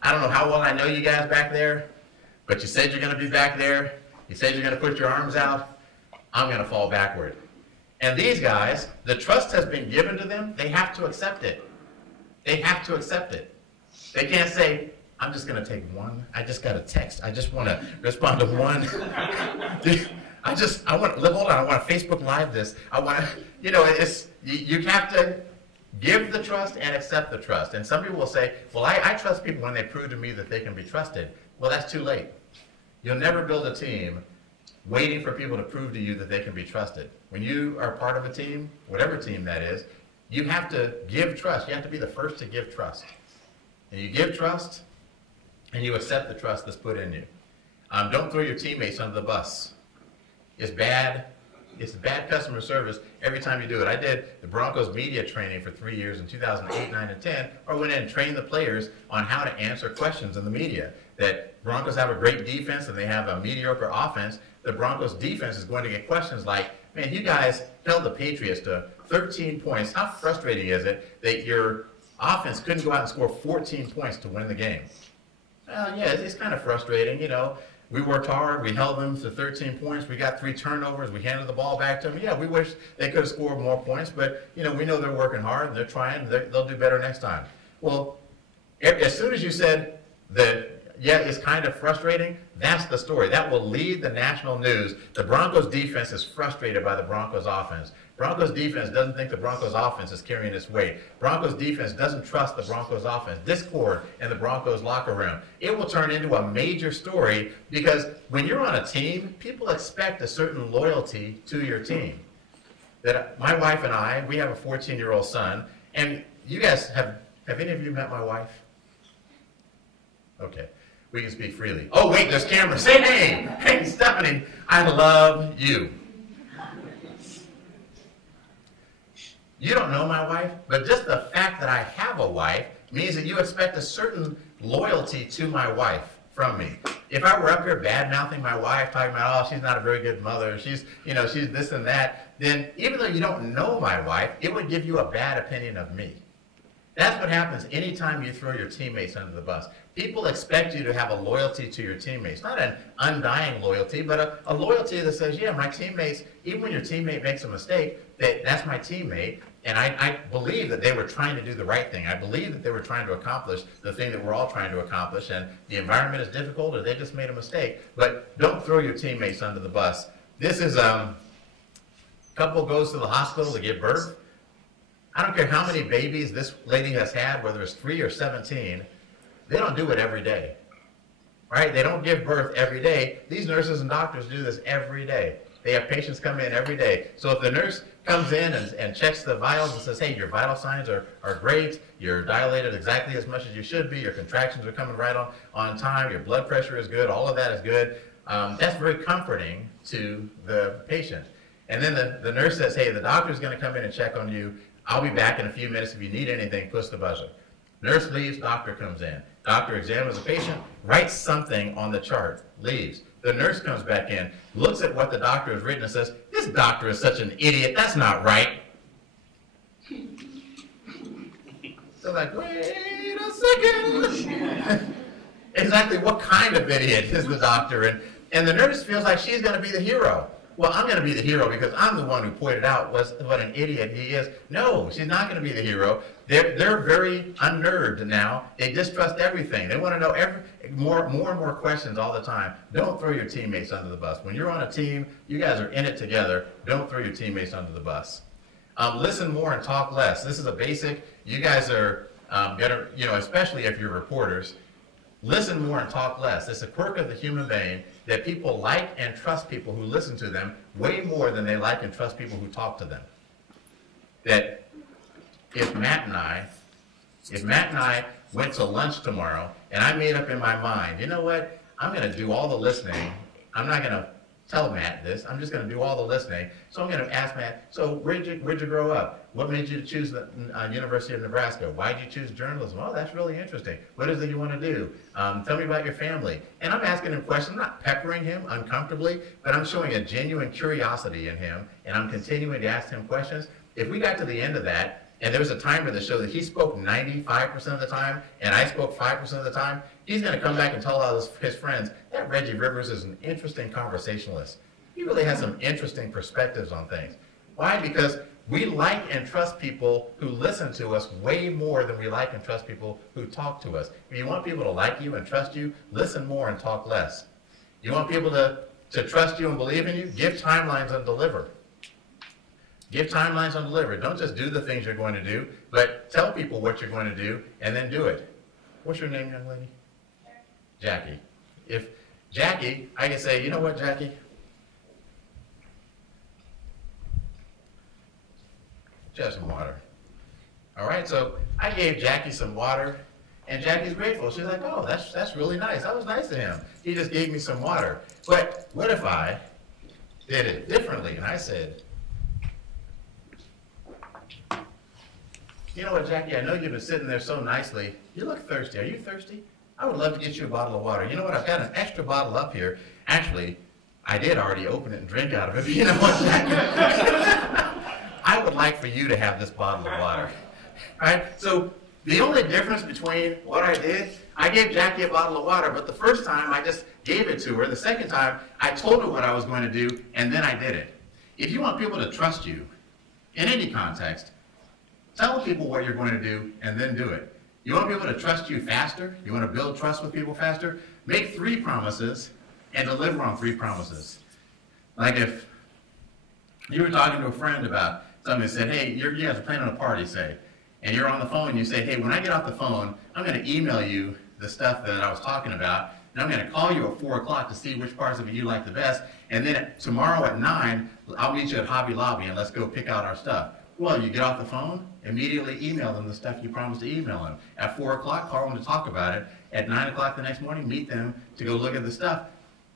I don't know how well I know you guys back there, but you said you're going to be back there. You said you're going to put your arms out. I'm going to fall backward. And these guys, the trust has been given to them. They have to accept it. They have to accept it. They can't say, I'm just going to take one. I just got a text. I just want to respond to one. I want to Facebook Live this. I want to, you have to give the trust and accept the trust. And some people will say, well, I trust people when they prove to me that they can be trusted. Well, that's too late. You'll never build a team waiting for people to prove to you that they can be trusted. When you are part of a team, whatever team that is, you have to give trust. You have to be the first to give trust. And you give trust, and you accept the trust that's put in you. Don't throw your teammates under the bus. It's bad. It's bad customer service every time you do it. I did the Broncos media training for 3 years in 2008, 9, and 10, or went in and trained the players on how to answer questions in the media. That Broncos have a great defense and they have a mediocre offense. The Broncos defense is going to get questions like, man, you guys held the Patriots to 13 points. How frustrating is it that your offense couldn't go out and score 14 points to win the game? Well, yeah, it's kind of frustrating. We worked hard. We held them to 13 points. We got 3 turnovers. We handed the ball back to them. Yeah, we wish they could have scored more points, but, we know they're working hard and they're trying. They'll do better next time. Well, as soon as you said that, yeah, it's kind of frustrating, that's the story. That will lead the national news. The Broncos defense is frustrated by the Broncos offense. Broncos defense doesn't think the Broncos offense is carrying its weight. Broncos defense doesn't trust the Broncos offense. Discord in the Broncos locker room. It will turn into a major story because when you're on a team, people expect a certain loyalty to your team. That my wife and I, we have a 14-year-old son, and you guys have any of you met my wife? Okay. We can speak freely. Oh, wait, there's cameras. Say hey. Hey, Stephanie, I love you. You don't know my wife, but just the fact that I have a wife means that you expect a certain loyalty to my wife from me. If I were up here bad-mouthing my wife, talking about, oh, she's not a very good mother, she's this and that, then even though you don't know my wife, it would give you a bad opinion of me. That's what happens anytime you throw your teammates under the bus. People expect you to have a loyalty to your teammates. Not an undying loyalty, but a loyalty that says, yeah, my teammates, even when your teammate makes a mistake, that's my teammate, and I believe that they were trying to do the right thing. I believe that they were trying to accomplish the thing that we're all trying to accomplish, and the environment is difficult or they just made a mistake. But don't throw your teammates under the bus. This is couple goes to the hospital to give birth. I don't care how many babies this lady has had, whether it's 3 or 17, they don't do it every day, right? They don't give birth every day. These nurses and doctors do this every day. They have patients come in every day. So if the nurse comes in and checks the vitals and says, hey, your vital signs are great, you're dilated exactly as much as you should be, your contractions are coming right on time, your blood pressure is good, all of that is good, that's very comforting to the patient. And then the nurse says, hey, the doctor's going to come in and check on you. I'll be back in a few minutes. If you need anything, push the buzzer. Nurse leaves, doctor comes in. Doctor examines the patient, writes something on the chart, leaves. The nurse comes back in, looks at what the doctor has written and says, this doctor is such an idiot, that's not right. So like, wait a second. Exactly what kind of idiot is the doctor? And the nurse feels like she's going to be the hero. Well, I'm going to be the hero because I'm the one who pointed out what an idiot he is. No, she's not going to be the hero. They're very unnerved now. They distrust everything. They want to know more and more questions all the time. Don't throw your teammates under the bus. When you're on a team, you guys are in it together. Don't throw your teammates under the bus. Listen more and talk less. This is a basic. You guys are going to, especially if you're reporters, listen more and talk less. It's a quirk of the human being that people like and trust people who listen to them way more than they like and trust people who talk to them. That if Matt and I went to lunch tomorrow and I made up in my mind, you know what, I'm going to do all the listening. I'm not going to tell Matt this. I'm just going to do all the listening. So I'm going to ask Matt, so where'd you grow up? What made you choose the University of Nebraska? Why'd you choose journalism? Oh, that's really interesting. What is it you want to do? Tell me about your family. And I'm asking him questions. I'm not peppering him uncomfortably, but I'm showing a genuine curiosity in him, and I'm continuing to ask him questions. If we got to the end of that, and there was a timer that showed that he spoke 95% of the time, and I spoke 5% of the time, he's going to come back and tell all his friends, that Reggie Rivers is an interesting conversationalist. He really has some interesting perspectives on things. Why? Because we like and trust people who listen to us way more than we like and trust people who talk to us. If you want people to like you and trust you, listen more and talk less. You want people to trust you and believe in you? Give timelines and deliver. Give timelines and deliver. Don't just do the things you're going to do, but tell people what you're going to do and then do it. What's your name, young lady? Jackie. If Jackie, I can say, you know what, Jackie? Just some water. All right, so I gave Jackie some water, and Jackie's grateful. She's like, oh, that's really nice. That was nice of him. He just gave me some water. But what if I did it differently? And I said, you know what, Jackie, I know you've been sitting there so nicely. You look thirsty. Are you thirsty? I would love to get you a bottle of water. You know what, I've got an extra bottle up here. Actually, I did already open it and drink out of it. You know what, Jackie? I would like for you to have this bottle of water. Right? So the only difference between what I did, I gave Jackie a bottle of water, but the first time I just gave it to her. The second time, I told her what I was going to do, and then I did it. If you want people to trust you in any context, tell people what you're going to do and then do it. You want people to trust you faster? You want to build trust with people faster? Make 3 promises and deliver on 3 promises. Like if you were talking to a friend about something and said, hey, you guys are planning a party, say, and you're on the phone and you say, hey, when I get off the phone, I'm going to email you the stuff that I was talking about, and I'm going to call you at 4 o'clock to see which parts of it you like the best, and then tomorrow at 9, I'll meet you at Hobby Lobby and let's go pick out our stuff. Well, you get off the phone, immediately email them the stuff you promised to email them. At 4 o'clock, call them to talk about it. At 9 o'clock the next morning, meet them to go look at the stuff.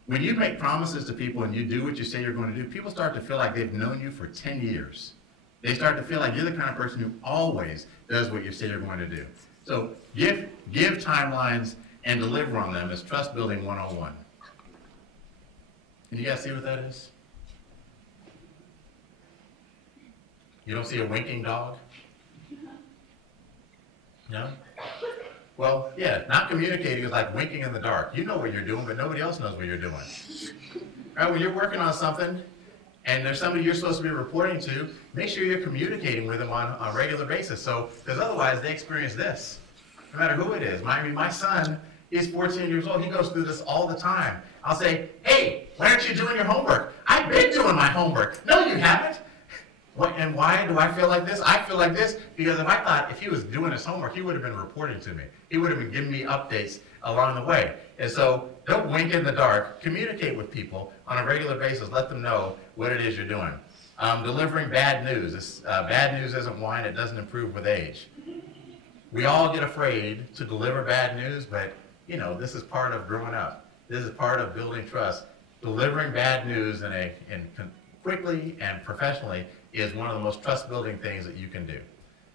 When you make promises to people and you do what you say you're going to do, people start to feel like they've known you for 10 years. They start to feel like you're the kind of person who always does what you say you're going to do. So give timelines and deliver on them as trust building 101. Can you guys see what that is? You don't see a winking dog? No? Well, yeah, not communicating is like winking in the dark. You know what you're doing, but nobody else knows what you're doing. Right? When you're working on something and there's somebody you're supposed to be reporting to, make sure you're communicating with them on a regular basis. So, because otherwise they experience this, no matter who it is. My son, he's 14 years old. He goes through this all the time. I'll say, hey, why aren't you doing your homework? I've been doing my homework. No, you haven't. And why do I feel like this? I feel like this because if he was doing his homework, he would have been reporting to me. He would have been giving me updates along the way. And so don't wink in the dark. Communicate with people on a regular basis. Let them know what it is you're doing. Delivering bad news. Bad news isn't wine. It doesn't improve with age. We all get afraid to deliver bad news, but this is part of growing up. This is part of building trust. Delivering bad news quickly and professionally is one of the most trust-building things that you can do.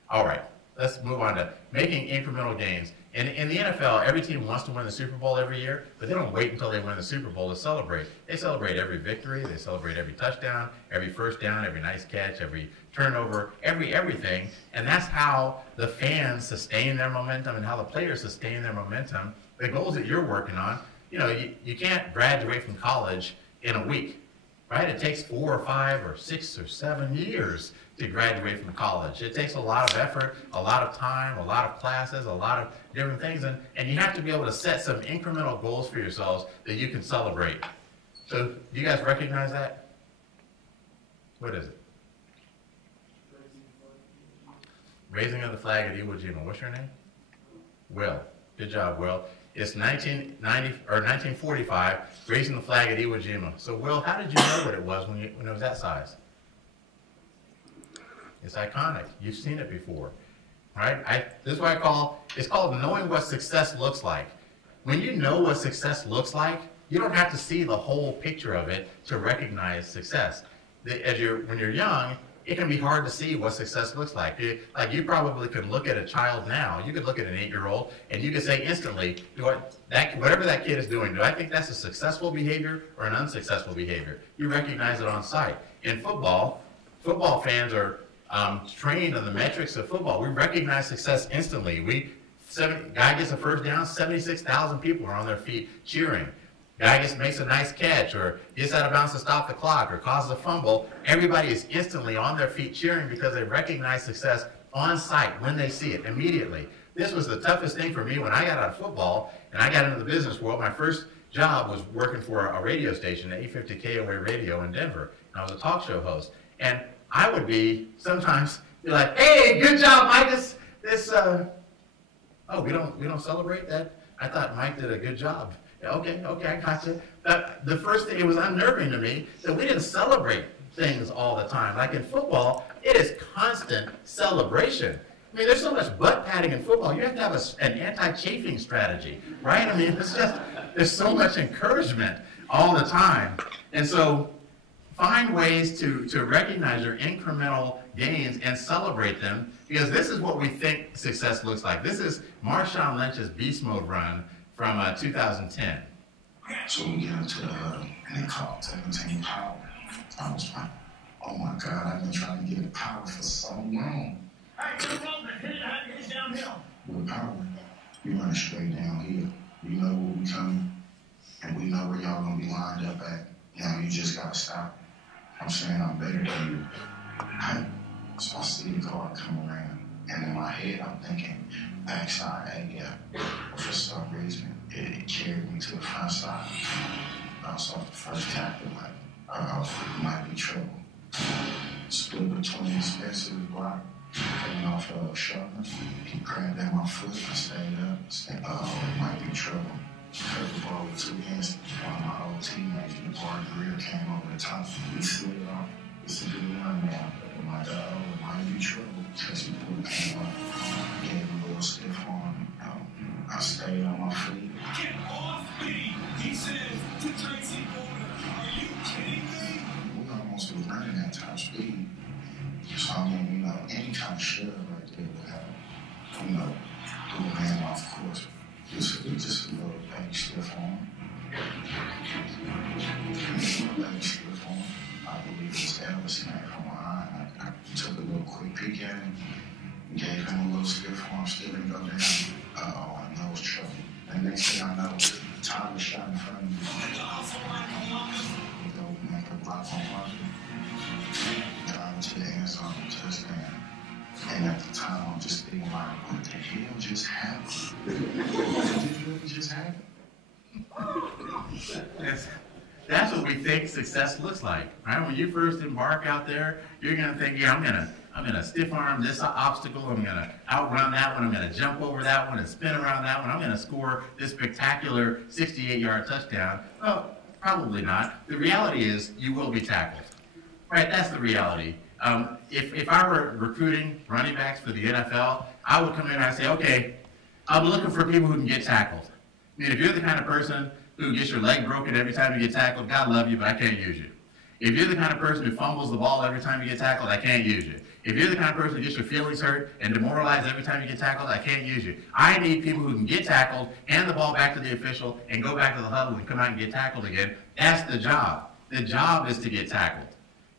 All right, let's move on to making incremental gains. In the NFL, every team wants to win the Super Bowl every year, but they don't wait until they win the Super Bowl to celebrate. They celebrate every victory, they celebrate every touchdown, every first down, every nice catch, every turnover, everything. And that's how the fans sustain their momentum and how the players sustain their momentum. The goals that you're working on, you can't graduate from college in a week. Right? It takes 4 or 5 or 6 or 7 years to graduate from college. It takes a lot of effort, a lot of time, a lot of classes, a lot of different things, and you have to be able to set some incremental goals for yourselves that you can celebrate. So do you guys recognize that? What is it? Raising of the flag at Iwo Jima. What's your name? Will. Good job, Will. It's 1945, raising the flag at Iwo Jima. So, Will, how did you know what it was when it was that size? It's iconic. You've seen it before, right? This is what it's called knowing what success looks like. When you know what success looks like, you don't have to see the whole picture of it to recognize success. When you're young, it can be hard to see what success looks like. You probably could look at a child now. You could look at an 8-year-old, and you could say instantly, whatever that kid is doing, do I think that's a successful behavior or an unsuccessful behavior? You recognize it on sight. In football fans are trained on the metrics of football. We recognize success instantly. Guy gets a first down, 76,000 people are on their feet cheering. Guy makes a nice catch or gets out of bounds to stop the clock or causes a fumble. Everybody is instantly on their feet cheering because they recognize success on sight when they see it immediately. This was the toughest thing for me when I got out of football and I got into the business world. My first job was working for a radio station, 850 KOA radio in Denver. And I was a talk show host. And I would sometimes be like, hey, good job, Mike. We don't celebrate that? I thought Mike did a good job. Okay, I got you. The first thing, it was unnerving to me that we didn't celebrate things all the time. Like in football, it is constant celebration. I mean, there's so much butt patting in football. You have to have an anti-chafing strategy, right? I mean, there's so much encouragement all the time. And so find ways to recognize your incremental gains and celebrate them, because this is what we think success looks like. This is Marshawn Lynch's Beast Mode run from 2010. So we get into the huddle, and they called 17 power. I was like, oh my God, I've been trying to get it power for so long. With power, you run straight downhill. You know where we coming, and we know where y'all gonna be lined up at. You just gotta stop. I'm saying I'm better than you. So I see the car come around, and in my head I'm thinking, backside, for some reason, it carried me to the front side. I saw the first tackle, might be trouble. Split between Spencer's block, coming off of shoulder. He grabbed at my foot, I stayed up, it might be trouble. Cut the ball with 2 hands. One of my old teammates, the bar Gridiron, came over the top. We slid it off. It's a good run now. I'm like, it might be trouble. Because he came up, gave a little stiff arm. I stayed on my feet. Get off me! He said to Tracy Porter, are you kidding me? We almost was running at top speed. So I mean, any kind of shove right there would have, do a man off course. Just a little baby stiff arm. I believe it's Elvis came from behind. I took a little quick peek at him, gave him a little stiff arm, still didn't go down. I know it's trouble. And next thing I know, Tyler shot in front of me. He go make a block on Parker. Drive to the end zone, touchdown. And at the time, I'm just thinking like, what the hell just happened? Did it really just happen? That's what we think success looks like, right? When you first embark out there, you're going to think, yeah, I'm gonna stiff arm this obstacle. I'm gonna outrun that one. I'm gonna jump over that one and spin around that one. I'm gonna score this spectacular 68-yard touchdown. Well, probably not. The reality is you will be tackled, right? That's the reality. If I were recruiting running backs for the NFL, I would come in and I'd say, okay, I'm looking for people who can get tackled. I mean, if you're the kind of person who gets your leg broken every time you get tackled, God love you, but I can't use you. If you're the kind of person who fumbles the ball every time you get tackled, I can't use you. If you're the kind of person who gets your feelings hurt and demoralized every time you get tackled, I can't use you. I need people who can get tackled, hand the ball back to the official, and go back to the huddle and come out and get tackled again. That's the job. The job is to get tackled.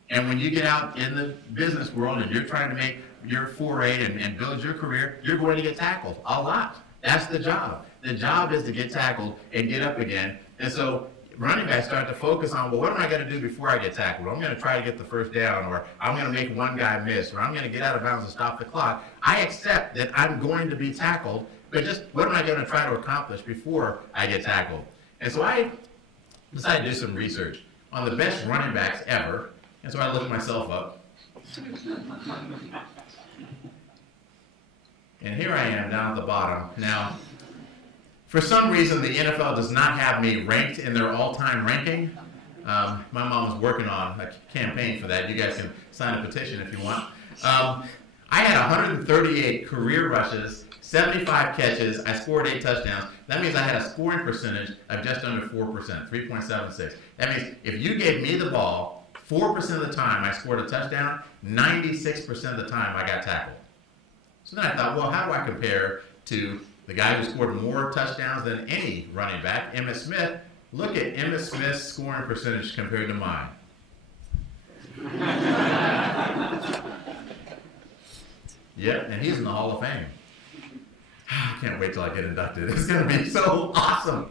And when you get out in the business world and you're trying to make your foray and build your career, you're going to get tackled a lot. That's the job. The job is to get tackled and get up again. And so running backs start to focus on, well, what am I going to do before I get tackled? I'm going to try to get the first down, or I'm going to make one guy miss, or I'm going to get out of bounds and stop the clock. I accept that I'm going to be tackled, but just what am I going to try to accomplish before I get tackled? And so I decided to do some research on the best running backs ever, and so I looked myself up. And here I am down at the bottom. Now, for some reason, the NFL does not have me ranked in their all-time ranking. My mom was working on a campaign for that. You guys can sign a petition if you want. I had 138 career rushes, 75 catches. I scored 8 touchdowns. That means I had a scoring percentage of just under 4%, 3.76. That means if you gave me the ball, 4% of the time I scored a touchdown, 96% of the time I got tackled. So then I thought, well, how do I compare to the guy who scored more touchdowns than any running back, Emmitt Smith? Look at Emmitt Smith's scoring percentage compared to mine. Yep, and he's in the Hall of Fame. I can't wait till I get inducted. It's going to be so awesome.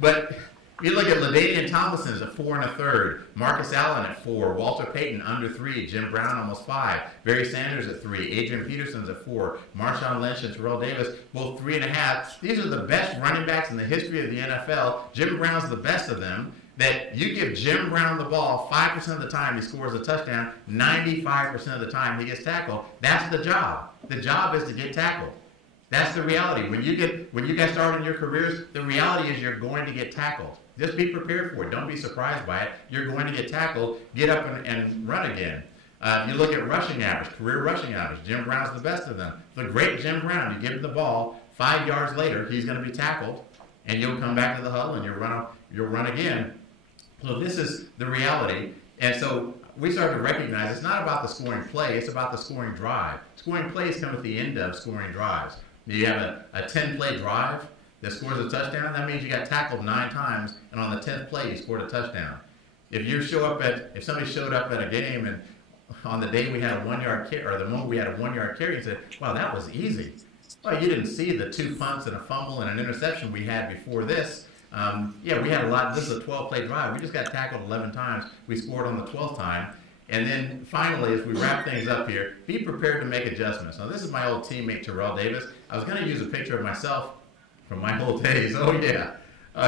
But you look at LaDainian Tomlinson's at 4 1/3, Marcus Allen at 4, Walter Payton under 3, Jim Brown almost 5, Barry Sanders at 3, Adrian Peterson's at 4, Marshawn Lynch and Terrell Davis both 3.5. These are the best running backs in the history of the NFL. Jim Brown's the best of them. That you give Jim Brown the ball 5% of the time he scores a touchdown, 95% of the time he gets tackled. That's the job. The job is to get tackled. That's the reality. When you guys start in your careers, the reality is you're going to get tackled. Just be prepared for it. Don't be surprised by it. You're going to get tackled. Get up and run again. You look at rushing average, career rushing average. Jim Brown's the best of them. The great Jim Brown, you give him the ball, 5 yards later, he's going to be tackled, and you'll come back to the huddle and you'll run again. So this is the reality. And so we started to recognize it's not about the scoring play, it's about the scoring drive. Scoring plays come at the end of scoring drives. You have a 10-play drive that scores a touchdown, that means you got tackled 9 times, and on the 10th play, you scored a touchdown. If somebody showed up at a game and on the day we had a 1-yard carry, or the moment we had a 1-yard carry, and said, wow, that was easy. Well, you didn't see the 2 punts and a fumble and an interception we had before this. Yeah, we had a lot. This is a 12-play drive. We just got tackled 11 times. We scored on the 12th time. And then finally, as we wrap things up here, be prepared to make adjustments. Now, this is my old teammate, Terrell Davis. I was going to use a picture of myself from my old days. Oh, yeah.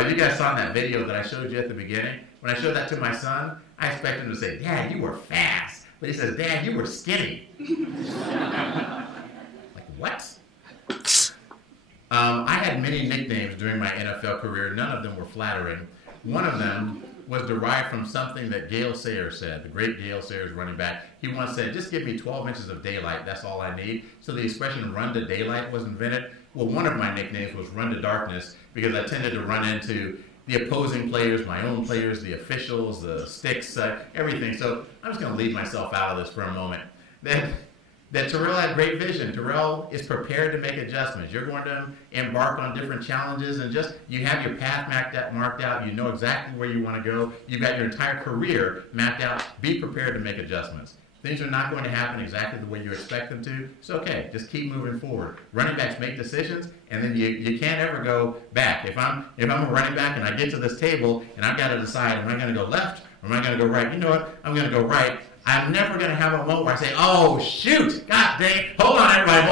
You guys saw that video that I showed you at the beginning. When I showed that to my son, I expected him to say, Dad, you were fast. But he says, Dad, you were skinny. Like, what? I had many nicknames during my NFL career. None of them were flattering. One of them was derived from something that Gale Sayers said, the great Gale Sayers running back. He once said, just give me 12 inches of daylight, that's all I need. So the expression run to daylight was invented. Well, one of my nicknames was run to darkness because I tended to run into the opposing players, my own players, the officials, the sticks, everything. So I'm just going to leave myself out of this for a moment. That Terrell had great vision. Terrell is prepared to make adjustments. You're going to embark on different challenges, and just you have your path marked out. You know exactly where you want to go. You've got your entire career mapped out. Be prepared to make adjustments. Things are not going to happen exactly the way you expect them to. It's okay. Just keep moving forward. Running backs make decisions, and then you can't ever go back. If I'm a running back and I get to this table and I've got to decide, am I going to go left or am I going to go right? You know what? I'm going to go right. I'm never going to have a moment where I say, oh, shoot, God dang, hold on, everybody,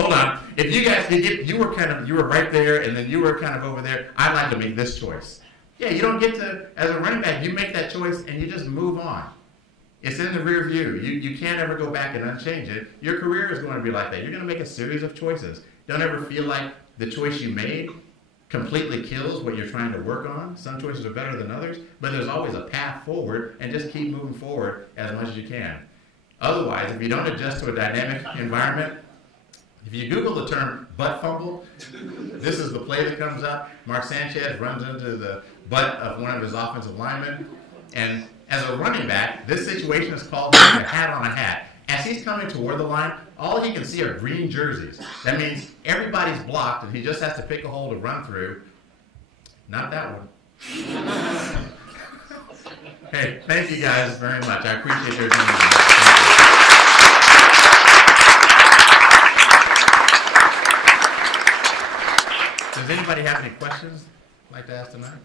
hold on. If you guys, you were right there and then you were kind of over there, I'd like to make this choice. Yeah, you don't get to, as a running back, you make that choice and you just move on. It's in the rear view. You can't ever go back and unchange it. Your career is going to be like that. You're going to make a series of choices. Don't ever feel like the choice you made completely kills what you're trying to work on. Some choices are better than others, but there's always a path forward, and just keep moving forward as much as you can. Otherwise, if you don't adjust to a dynamic environment, if you Google the term butt fumble, this is the play that comes up. Mark Sanchez runs into the butt of one of his offensive linemen, and as a running back, this situation is called having a hat on a hat. As he's coming toward the line, all he can see are green jerseys. That means everybody's blocked, and he just has to pick a hole to run through. Not that one. Hey, thank you guys very much. I appreciate your time. Does anybody have any questions they'd like to ask tonight?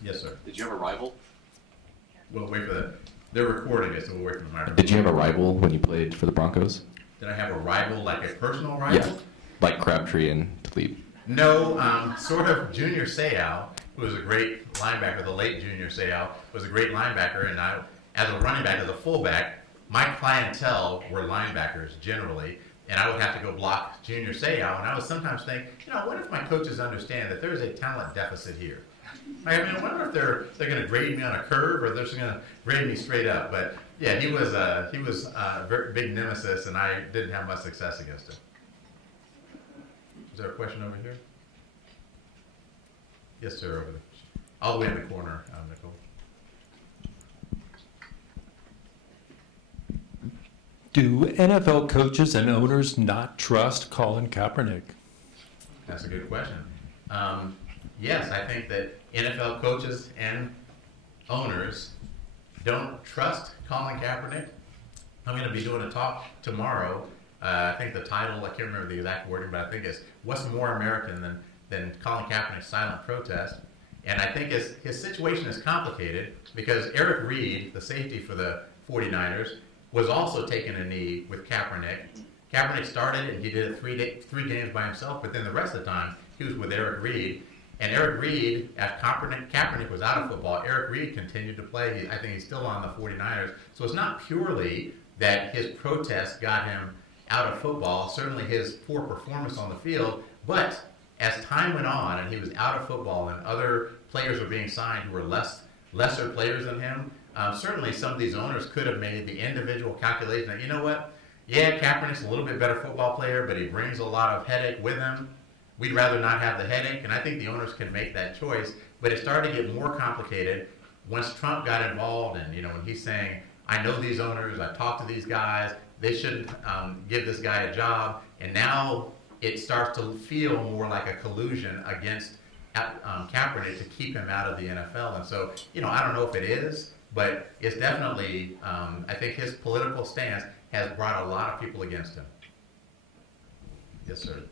Yes, sir. Did you have a rival? We'll wait for that. They're recording it, so we'll wait for the microphone. Did you have a rival when you played for the Broncos? Did I have a rival, like a personal rival? Yeah, like Crabtree and Talib. No, sort of Junior Seau, who was a great linebacker, the late Junior Seau, was a great linebacker, and I, as a running back, as a fullback, my clientele were linebackers generally, and I would have to go block Junior Seau, and I would sometimes think, what if my coaches understand that there is a talent deficit here? I wonder if they're going to grade me on a curve or they're just going to grade me straight up. But yeah, he was a very big nemesis, and I didn't have much success against him. Is there a question over here? Yes, sir, over there. All the way in the corner, Nicole. Do NFL coaches and owners not trust Colin Kaepernick? That's a good question. Yes, I think that NFL coaches and owners don't trust Colin Kaepernick. I'm going to be doing a talk tomorrow. I think the title, I can't remember the exact wording, but I think it's What's More American than Colin Kaepernick's silent protest? And I think his situation is complicated because Eric Reed, the safety for the 49ers, was also taking a knee with Kaepernick. Kaepernick started and he did it three games by himself, but then the rest of the time he was with Eric Reed. And Eric Reed, after Kaepernick was out of football, Eric Reed continued to play. I think he's still on the 49ers. So it's not purely that his protest got him out of football, certainly his poor performance on the field, but as time went on and he was out of football and other players were being signed who were lesser players than him, certainly some of these owners could have made the individual calculation that, you know what, yeah, Kaepernick's a little bit better football player, but he brings a lot of headache with him. We'd rather not have the headache, and I think the owners can make that choice. But it started to get more complicated once Trump got involved, and when he's saying, "I know these owners, I've talked to these guys, they shouldn't give this guy a job," and now it starts to feel more like a collusion against Kaepernick to keep him out of the NFL. And so, I don't know if it is, but it's definitely, I think his political stance has brought a lot of people against him. Yes, sir.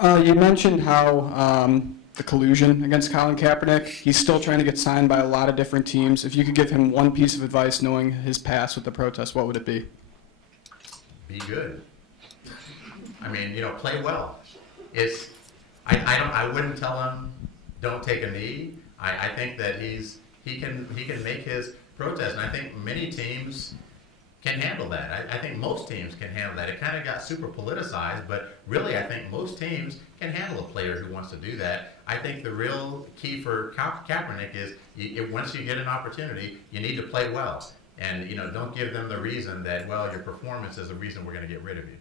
You mentioned how the collusion against Colin Kaepernick, he's still trying to get signed by a lot of different teams. If you could give him one piece of advice knowing his past with the protest, what would it be? Be good. Play well. I wouldn't tell him don't take a knee. I think that he can make his protest, and I think many teams can handle that. I think most teams can handle that. It kind of got super politicized, but really I think most teams can handle a player who wants to do that. I think the real key for Kaepernick is once you get an opportunity, you need to play well. And don't give them the reason that, well, your performance is the reason we're going to get rid of you.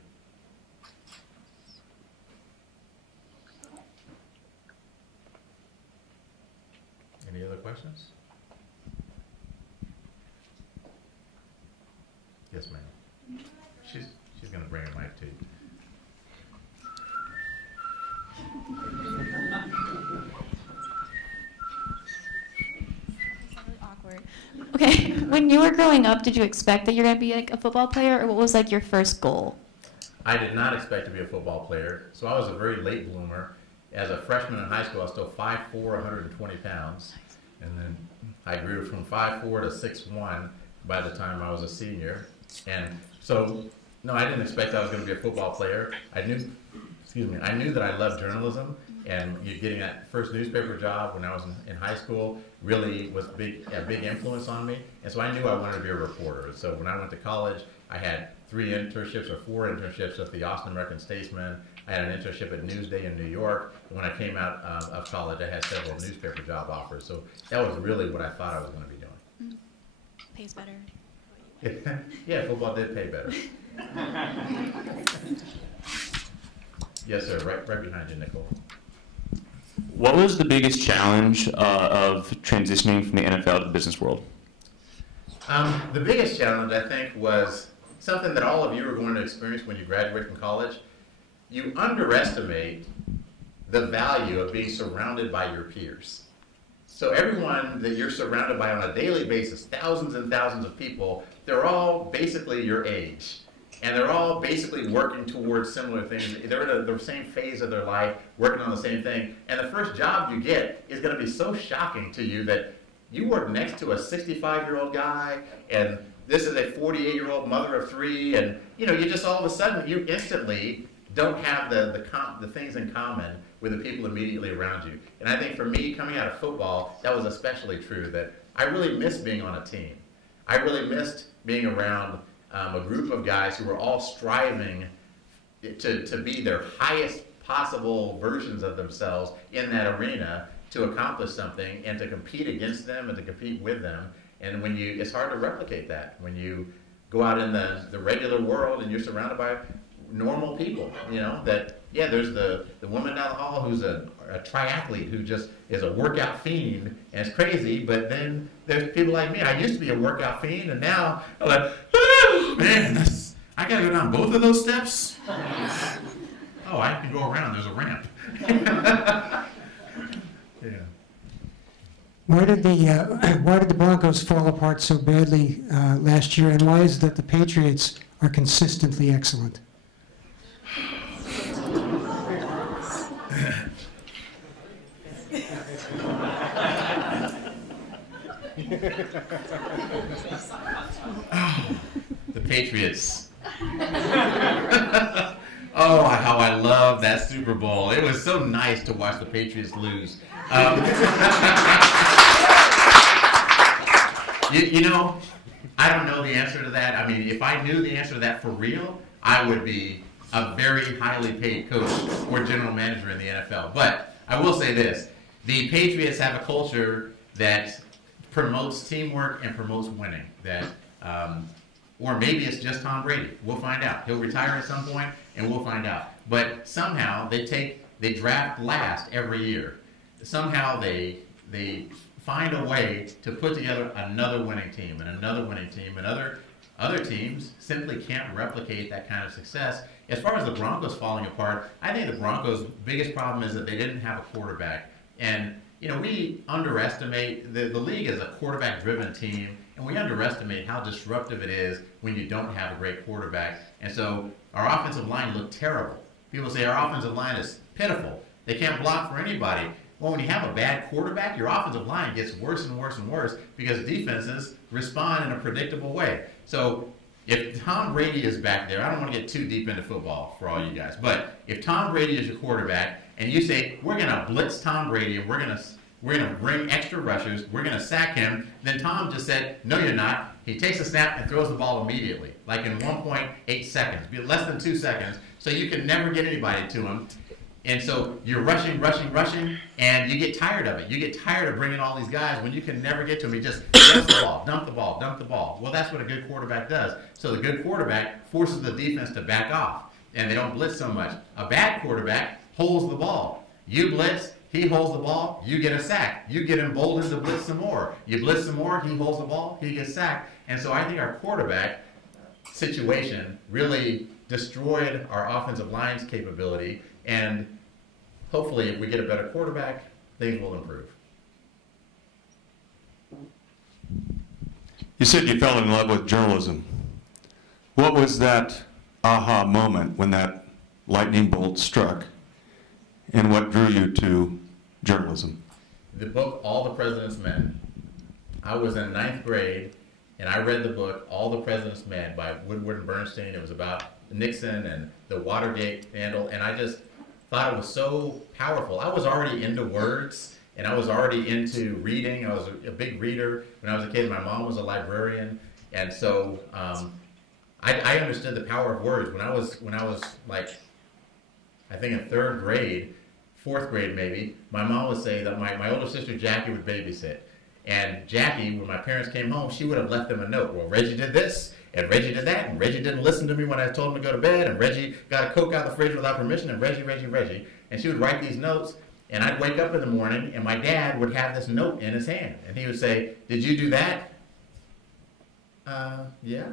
Any other questions? Yes, ma'am. She's going to bring a mic to you. Awkward. Okay, when you were growing up, did you expect that you're going to be like a football player, or what was like your first goal? I did not expect to be a football player, so I was a very late bloomer. As a freshman in high school, I was still 5'4", 120 pounds, and then I grew from 5'4" to 6'1" by the time I was a senior. And so No, I didn't expect I was going to be a football player. I knew that I loved journalism, and getting that first newspaper job when I was in high school really was a big influence on me. And so I knew I wanted to be a reporter. So when I went to college, I had 3 internships or 4 internships at the Austin American-Statesman. I had an internship at Newsday in New York. And when I came out of college, I had several newspaper job offers. So that was really what I thought I was going to be doing. Pays better. Yeah, football did pay better. Yes, sir. Right behind you, Nicole. What was the biggest challenge of transitioning from the NFL to the business world? The biggest challenge, I think, was something that all of you are going to experience when you graduate from college. You underestimate the value of being surrounded by your peers. So everyone that you're surrounded by on a daily basis, thousands and thousands of people, they're all basically your age. And they're all basically working towards similar things. They're in the same phase of their life, working on the same thing. And the first job you get is going to be so shocking to you that you work next to a 65-year-old guy, and this is a 48-year-old mother of 3, and you just all of a sudden, you instantly don't have the things in common with the people immediately around you. And I think for me, coming out of football, that was especially true, that I really missed being on a team. I really missed being around a group of guys who were all striving to be their highest possible versions of themselves in that arena to accomplish something and to compete against them and to compete with them. And it's hard to replicate that when you go out in the regular world and you're surrounded by normal people, there's the woman down the hall who's a triathlete who just is a workout fiend and it's crazy, but then there's people like me. I used to be a workout fiend, and now I'm like, oh, man, I gotta go down both of those steps? Oh, I can go around, there's a ramp. Yeah. Why did the Broncos fall apart so badly last year, and why is it that the Patriots are consistently excellent? The Patriots. Oh, how I love that Super Bowl. It was so nice to watch the Patriots lose. I don't know the answer to that. I mean, if I knew the answer to that for real, I would be a very highly paid coach or general manager in the NFL. But I will say this. The Patriots have a culture that promotes teamwork and promotes winning. Or maybe it's just Tom Brady. We'll find out. He'll retire at some point, and we'll find out. But somehow they draft last every year. Somehow they find a way to put together another winning team and another winning team, and other teams simply can't replicate that kind of success. As far as the Broncos falling apart, I think the Broncos' biggest problem is that they didn't have a quarterback. And we underestimate the league is a quarterback-driven team, and we underestimate how disruptive it is when you don't have a great quarterback. And so our offensive line looked terrible. People say our offensive line is pitiful. They can't block for anybody. Well, when you have a bad quarterback, your offensive line gets worse and worse and worse because defenses respond in a predictable way. So if Tom Brady is back there, I don't want to get too deep into football for all you guys, but if Tom Brady is your quarterback and you say, we're going to blitz Tom Brady and we're going to bring extra rushers, we're going to sack him, then Tom just said, no, you're not. He takes a snap and throws the ball immediately, like in 1.8 seconds, less than 2 seconds, so you can never get anybody to him. And so you're rushing, and you get tired of it. You get tired of bringing all these guys when you can never get to them. He just dumps the ball. Well, that's what a good quarterback does. So the good quarterback forces the defense to back off, and they don't blitz so much. A bad quarterback holds the ball. You blitz, he holds the ball, you get a sack. You get emboldened to blitz some more. You blitz some more, he holds the ball, he gets sacked. And so I think our quarterback situation really destroyed our offensive line's capability. And hopefully, if we get a better quarterback, things will improve. You said you fell in love with journalism. What was that aha moment when that lightning bolt struck? And what drew you to journalism? The book, All the President's Men. I was in 9th grade, and I read the book, All the President's Men by Woodward and Bernstein. It was about Nixon and the Watergate scandal, and I just thought it was so powerful. I was already into words, and I was already into reading. I was a big reader when I was a kid. My mom was a librarian, and so I understood the power of words. When I was like, I think in third grade, fourth grade maybe, my mom would say that my older sister Jackie would babysit. And Jackie, when my parents came home, she would have left them a note. Well, Reggie did this, and Reggie did that, and Reggie didn't listen to me when I told him to go to bed, and Reggie got a Coke out of the fridge without permission, and Reggie. And she would write these notes, and I'd wake up in the morning, and my dad would have this note in his hand. And he would say, "Did you do that?" Yeah,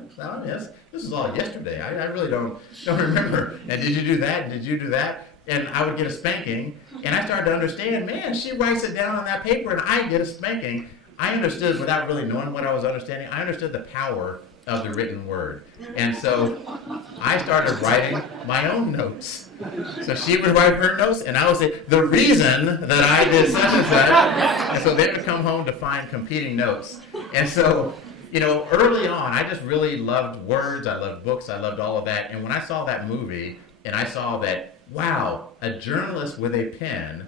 yes. This is all yesterday. I really don't remember. And did you do that? And did you do that? And I would get a spanking, and I started to understand, man, she writes it down on that paper, and I get a spanking. I understood, without really knowing what I was understanding, I understood the power of the written word. And so I started writing my own notes. So she would write her notes, and I would say, the reason that I did such and such. And so they would come home to find competing notes. And so, you know, early on, I just really loved words. I loved books. I loved all of that. And when I saw that movie, and I saw that, wow, a journalist with a pen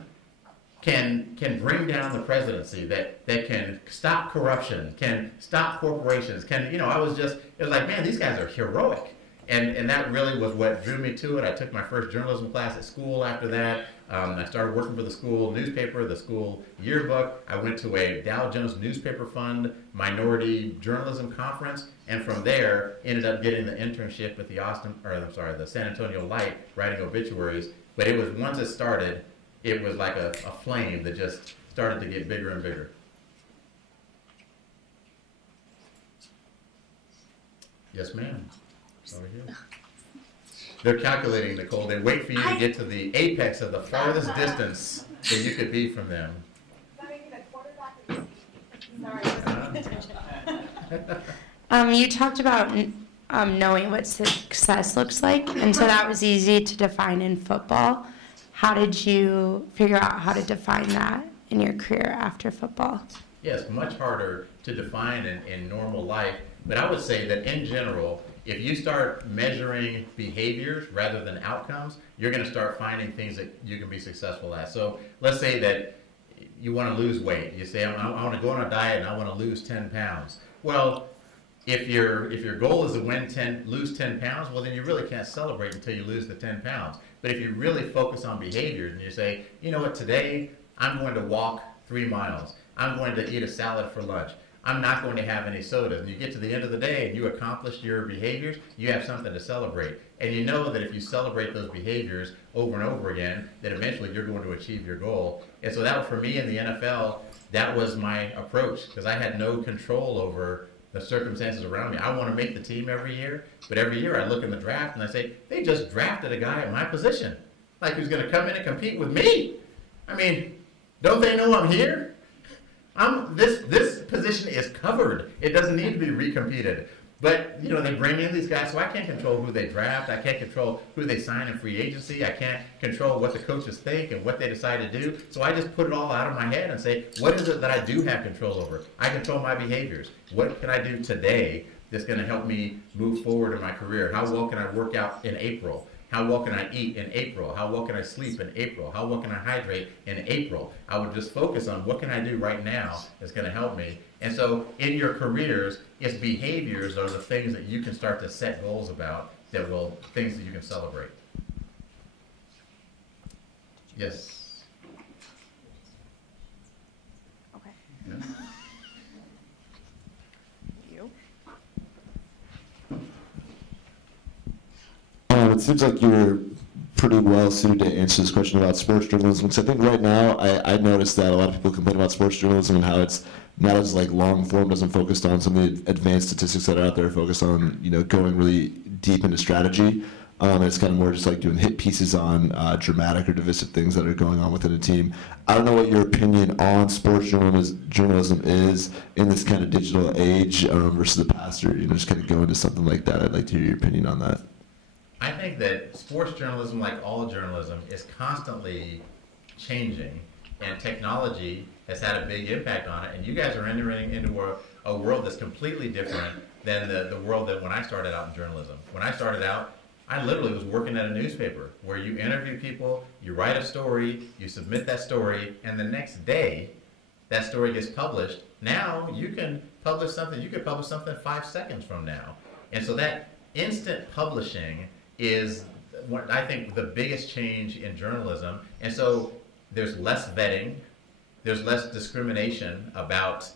can bring down the presidency, that can stop corruption, can stop corporations, it was like, man, these guys are heroic. And that really was what drew me to it. I took my first journalism class at school after that. I started working for the school newspaper, the school yearbook. I went to a Dow Jones Newspaper Fund minority journalism conference, and from there ended up getting the internship at the San Antonio Light, writing obituaries. But it was, once it started, it was like a flame that just started to get bigger and bigger. Yes, ma'am. Over here. They're calculating, Nicole. They wait for you to get to the apex of the farthest distance that you could be from them. You talked about knowing what success looks like, and so that was easy to define in football. How did you figure out how to define that in your career after football? Yes, much harder to define in normal life, but I would say that in general, if you start measuring behaviors rather than outcomes, you're going to start finding things that you can be successful at. So let's say that you want to lose weight. You say, I want to go on a diet and I want to lose 10 pounds. Well, if your goal is to lose 10 pounds, well, then you really can't celebrate until you lose the 10 pounds. But if you really focus on behaviors and you say, you know what, today I'm going to walk 3 miles. I'm going to eat a salad for lunch. I'm not going to have any sodas. And you get to the end of the day and you accomplished your behaviors, you have something to celebrate. And you know that if you celebrate those behaviors over and over again, then eventually you're going to achieve your goal. And so that, for me in the NFL, that was my approach, because I had no control over the circumstances around me. I want to make the team every year, but every year I look in the draft and I say, they just drafted a guy at my position, like who's going to come in and compete with me. I mean, don't they know I'm here? This position is covered. It doesn't need to be recompeted. But, you know, they bring in these guys, so I can't control who they draft. I can't control who they sign in free agency. I can't control what the coaches think and what they decide to do. So I just put it all out of my head and say, what is it that I do have control over? I control my behaviors. What can I do today that's going to help me move forward in my career? How well can I work out in April? How well can I eat in April? How well can I sleep in April? How well can I hydrate in April? I would just focus on what can I do right now that's going to help me. And so in your careers, it's behaviors are the things that you can start to set goals about, things that you can celebrate. Yes? Okay. Yeah. It seems like you're pretty well suited to answer this question about sports journalism, because I think right now I noticed that a lot of people complain about sports journalism and how it's not as like long form, doesn't focus on some of the advanced statistics that are out there, focus on, you know, going really deep into strategy. And it's kind of more just like doing hit pieces on dramatic or divisive things that are going on within a team. I don't know what your opinion on sports journalism is in this kind of digital age versus the past, or, you know, just kind of go into something like that. I'd like to hear your opinion on that. I think that sports journalism, like all journalism, is constantly changing, and technology has had a big impact on it. And you guys are entering into a world that's completely different than the world that when I started out in journalism. When I started out, I literally was working at a newspaper where you interview people, you write a story, you submit that story, and the next day, that story gets published. Now you can publish something, you could publish something 5 seconds from now. And so that instant publishing is what I think the biggest change in journalism. And so there's less vetting, there's less discrimination about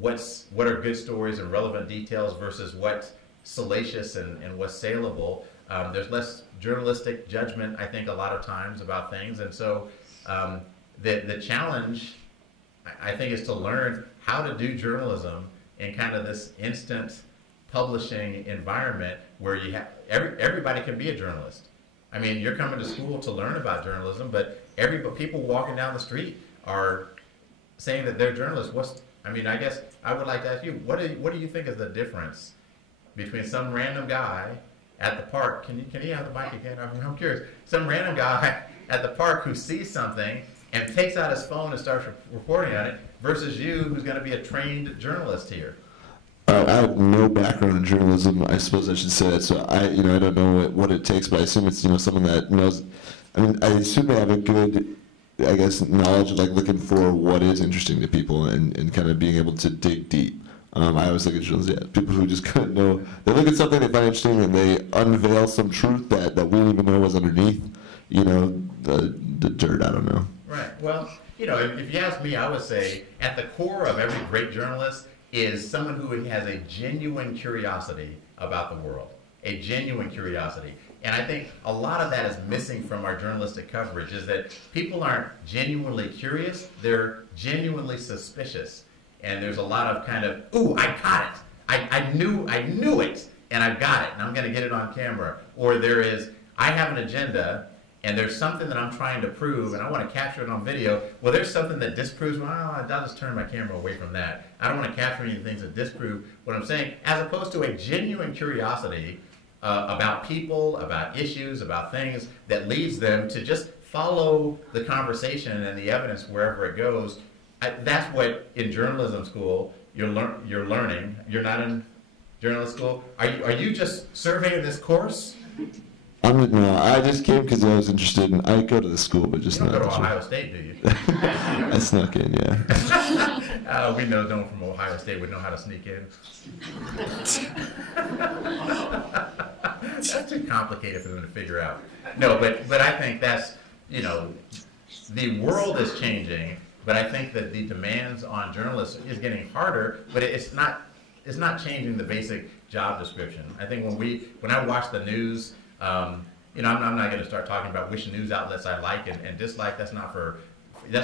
what are good stories and relevant details versus what's salacious and what's saleable. There's less journalistic judgment, I think, a lot of times about things. And so the challenge, I think, is to learn how to do journalism in kind of this instant publishing environment where you have everybody can be a journalist. I mean, you're coming to school to learn about journalism, but people walking down the street are saying that they're journalists. I guess I would like to ask you, what do you think is the difference between some random guy at the park? Can you have the mic again? I'm curious. Some random guy at the park who sees something and takes out his phone and starts reporting on it versus you, who's going to be a trained journalist here. I have no background in journalism, I suppose I should say that. So I don't know what it takes, but I assume it's someone that knows. I mean, I assume they have a good, I guess, knowledge of like looking for what is interesting to people and kind of being able to dig deep. I always look at journalists, people who just kind of know, they look at something they find interesting and they unveil some truth that we don't even know was underneath, the dirt, I don't know. Right. Well, if you ask me, I would say at the core of every great journalist is someone who has a genuine curiosity about the world, a genuine curiosity. And I think a lot of that is missing from our journalistic coverage, is that people aren't genuinely curious, they're genuinely suspicious. And there's a lot of kind of, ooh, I got it. I knew it, and I got it, and I'm going to get it on camera. Or there is, I have an agenda, and there's something that I'm trying to prove, and I want to capture it on video. Well, there's something that disproves, I'll just turn my camera away from that. I don't want to capture any things that disprove what I'm saying, as opposed to a genuine curiosity about people, about issues, about things that leads them to just follow the conversation and the evidence wherever it goes. That's what in journalism school you're learning. You're not in journalism school. Are you just surveying this course? No, I just came because I was interested in. I go to the school, but just you don't not. Go to Ohio State, do you? I snuck in, yeah. We know no one from Ohio State would know how to sneak in. That's too complicated for them to figure out. No, but I think that's, the world is changing, but I think that the demands on journalists is getting harder, but it's not changing the basic job description. I think when I watch the news, I'm not going to start talking about which news outlets I like and dislike. That's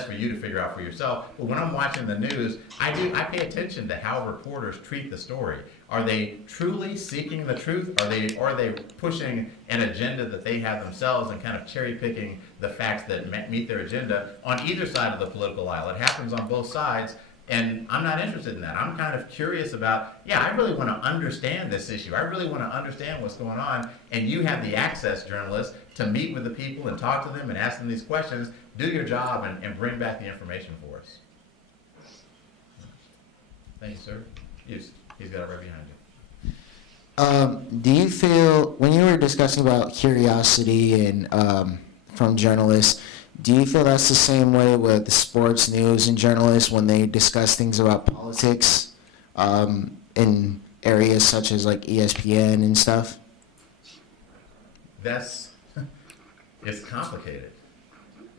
for you to figure out for yourself. But when I'm watching the news, I pay attention to how reporters treat the story. Are they truly seeking the truth? Are they pushing an agenda that they have themselves and kind of cherry picking the facts that meet their agenda on either side of the political aisle? It happens on both sides. And I'm not interested in that. I'm kind of curious about, I really want to understand this issue. I really want to understand what's going on. And you have the access, journalists, to meet with the people and talk to them and ask them these questions. Do your job and bring back the information for us. Thank you, sir. He's got it right behind you. Do you feel, when you were discussing about curiosity and from journalists, do you feel that's the same way with the sports news and journalists when they discuss things about politics in areas such as like ESPN and stuff? It's complicated.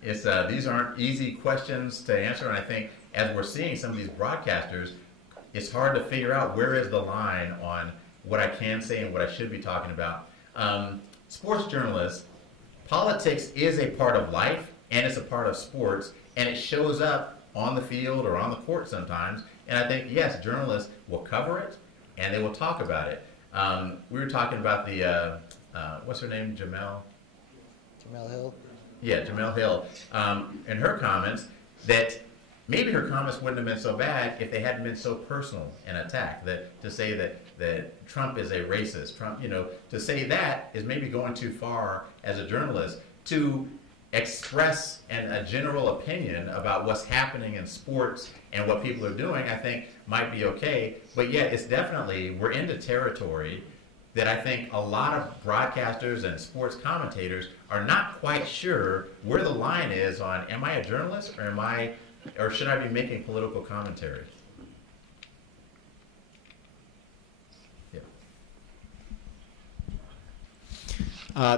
These aren't easy questions to answer, and I think as we're seeing some of these broadcasters, it's hard to figure out where is the line on what I can say and what I should be talking about. Sports journalists, politics is a part of life, and it's a part of sports, and it shows up on the field or on the court sometimes. And I think, yes, journalists will cover it, and they will talk about it. We were talking about the, what's her name, Jamel Hill? Yeah, Jamel Hill. In her comments, that maybe her comments wouldn't have been so bad if they hadn't been so personal an attack. To say that Trump is a racist, to say that is maybe going too far as a journalist. To express a general opinion about what's happening in sports and what people are doing, I think might be okay. But yet, it's definitely, we're into territory that I think a lot of broadcasters and sports commentators are not quite sure where the line is on, am I a journalist or should I be making political commentary?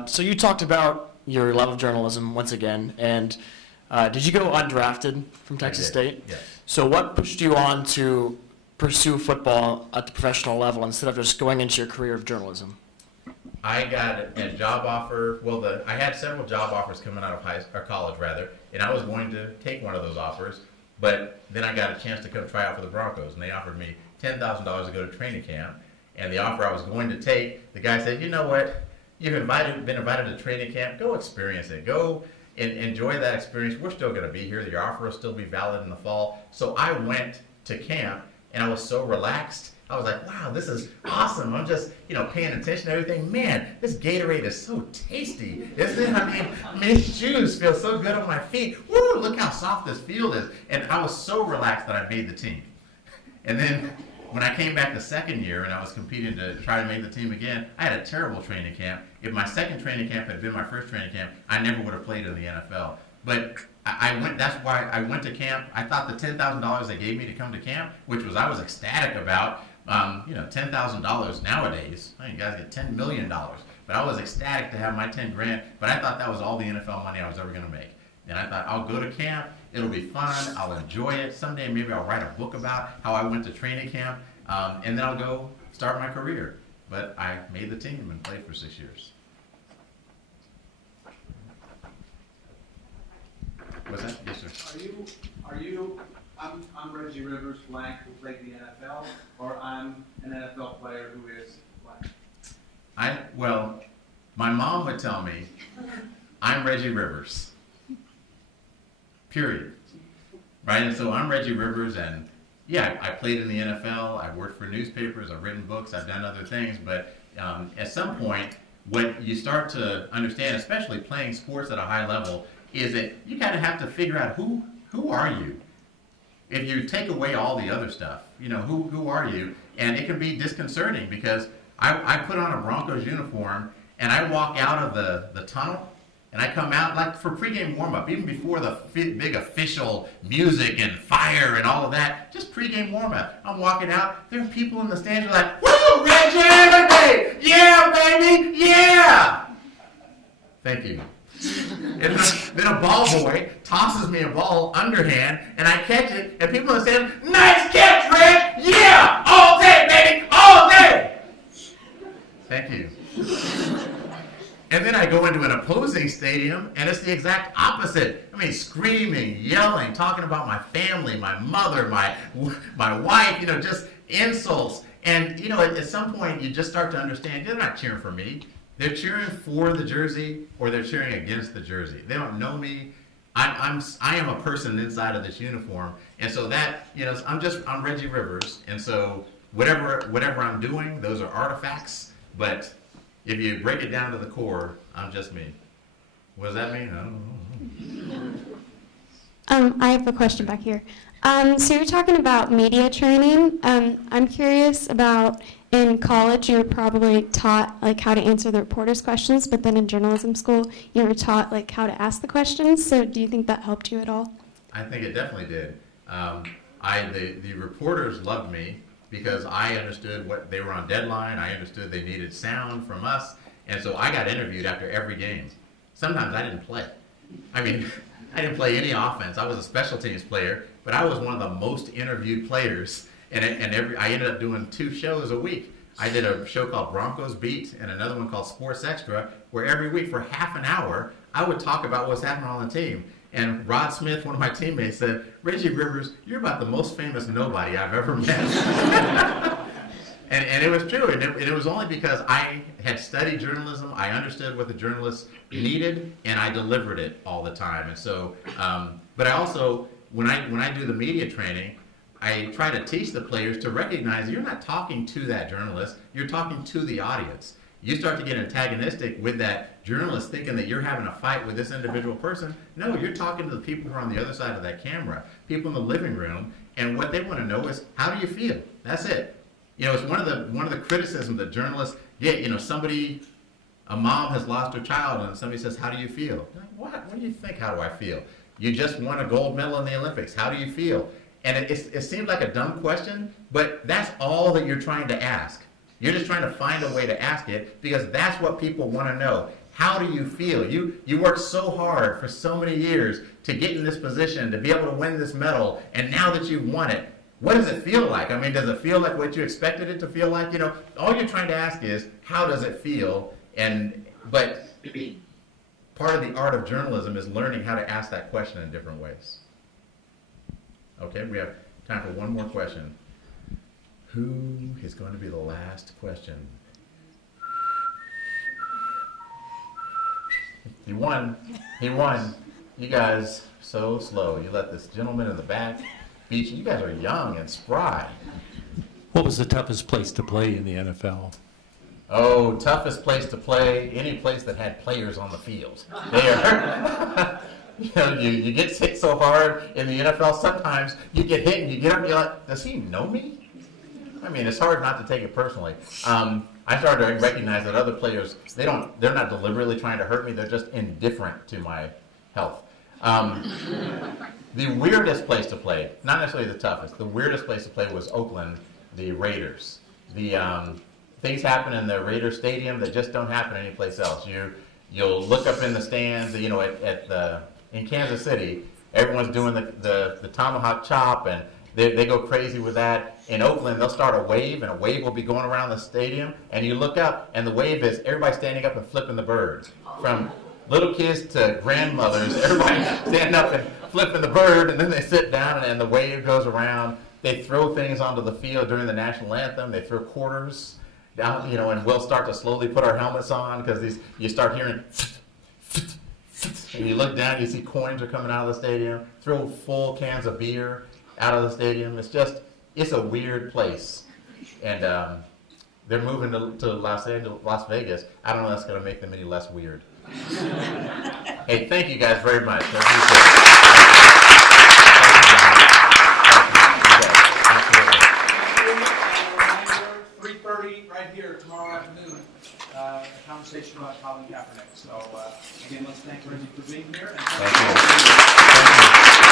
So you talked about your love of journalism once again, and did you go undrafted from Texas State? Yes. So what pushed you on to pursue football at the professional level instead of just going into your career of journalism? I got a job offer. Well, I had several job offers coming out of college, and I was going to take one of those offers. But then I got a chance to come try out for the Broncos, and they offered me $10,000 to go to training camp. And the offer I was going to take, the guy said, "You know what? You've been invited to training camp. Go experience it. Go and enjoy that experience. We're still going to be here. Your offer will still be valid in the fall." So I went to camp, and I was so relaxed. I was like, wow, this is awesome. I'm just, paying attention to everything. Man, this Gatorade is so tasty, isn't it? I mean, these shoes feel so good on my feet. Woo, look how soft this field is. And I was so relaxed that I made the team. And then when I came back the second year and I was competing to try to make the team again, I had a terrible training camp. If my second training camp had been my first training camp, I never would have played in the NFL. But that's why I went to camp. I thought the $10,000 they gave me to come to camp, which I was ecstatic about. $10,000 nowadays, you guys get $10 million. But I was ecstatic to have my 10 grand, but I thought that was all the NFL money I was ever going to make. And I thought, I'll go to camp, it'll be fun, I'll enjoy it. Someday maybe I'll write a book about how I went to training camp, and then I'll go start my career. But I made the team and played for 6 years. What's that? Yes, sir. I'm Reggie Rivers, blank, who played the NFL, or I'm an NFL player who is blank? Well, my mom would tell me, I'm Reggie Rivers. Period. Right? And so I'm Reggie Rivers, and yeah, I played in the NFL, I worked for newspapers, I've written books, I've done other things, but at some point, what you start to understand, especially playing sports at a high level, is that you kind of have to figure out who are you? If you take away all the other stuff, who are you? And it can be disconcerting because I put on a Broncos uniform and I walk out of the tunnel and I come out like for pregame warm-up, even before the big official music and fire and all of that, just pregame warm-up. I'm walking out, there are people in the stands who are like, "Woo, Reggie! Yeah, baby! Yeah!" Thank you. And then a ball boy tosses me a ball underhand, and I catch it, and people are saying, "Nice catch, Reg! Yeah! All day, baby! All day!" Thank you. And then I go into an opposing stadium, and it's the exact opposite. I mean, screaming, yelling, talking about my family, my mother, my wife, just insults. And, at some point, you just start to understand, they're not cheering for me. They're cheering for the jersey or they're cheering against the jersey. They don't know me. I am a person inside of this uniform. And so that, I'm Reggie Rivers. And so whatever I'm doing, those are artifacts. But if you break it down to the core, I'm just me. What does that mean? I don't know. I have a question back here. So you're talking about media training. I'm curious about, in college you were probably taught how to answer the reporter's questions, but then in journalism school you were taught how to ask the questions. So do you think that helped you at all? I think it definitely did. The reporters loved me because I understood what they were on deadline. I understood they needed sound from us, and so I got interviewed after every game. Sometimes I didn't play. I mean, I didn't play any offense. I was a special teams player, but I was one of the most interviewed players. And I ended up doing 2 shows a week. I did a show called Broncos Beat and another one called Sports Extra, where every week for half an hour, I would talk about what's happening on the team. And Rod Smith, one of my teammates, said, "Reggie Rivers, you're about the most famous nobody I've ever met." and it was true. And it was only because I had studied journalism. I understood what the journalists needed, and I delivered it all the time. And so, but I also, when I do the media training, I try to teach the players to recognize you're not talking to that journalist, you're talking to the audience. you start to get antagonistic with that journalist thinking that you're having a fight with this individual person. No, you're talking to the people who are on the other side of that camera, people in the living room, and what they want to know is, how do you feel? That's it. You know, it's one of the criticisms that journalists get. You know, a mom has lost her child, and somebody says, how do you feel? Like, what do you think, how do I feel? You just won a gold medal in the Olympics. How do you feel? And it seems like a dumb question, but that's all that you're trying to ask. You're just trying to find a way to ask it, because that's what people want to know. How do you feel? You worked so hard for so many years to get in this position, to be able to win this medal, and now that you've won it, what does it feel like? I mean, does it feel like what you expected it to feel like? You know, all you're trying to ask is, how does it feel? But part of the art of journalism is learning how to ask that question in different ways. Okay, we have time for one more question. Who is going to be the last question? He won. He won. You guys, so slow. You let this gentleman in the back beat you. You guys are young and spry. What was the toughest place to play in the NFL? Oh, toughest place to play, any place that had players on the field. They are, you know, you get hit so hard in the NFL, sometimes you get hit and you get up and you're like, does he know me? I mean, it's hard not to take it personally. I started to recognize that other players, they're not deliberately trying to hurt me, they're just indifferent to my health. The weirdest place to play, not necessarily the toughest, the weirdest place to play was Oakland, the Raiders. Things happen in the Raiders Stadium that just don't happen anyplace else. You'll look up in the stands, you know, in Kansas City, everyone's doing the tomahawk chop, and they go crazy with that. In Oakland, they'll start a wave, and a wave will be going around the stadium, and you look up, and the wave is everybody standing up and flipping the bird. From little kids to grandmothers, everybody standing up and flipping the bird, and then they sit down, and the wave goes around. They throw things onto the field during the national anthem. They throw quarters down, you know, and we'll start to slowly put our helmets on, because you start hearing, and you look down, you see coins are coming out of the stadium. Throw full cans of beer out of the stadium. It's a weird place, and they're moving to Las Vegas. I don't know if that's going to make them any less weird. Hey, thank you guys very much. I appreciate it. 3:30 right here tomorrow afternoon. A conversation about Colin Kaepernick. So again, let's thank Reggie for being here. And thank you.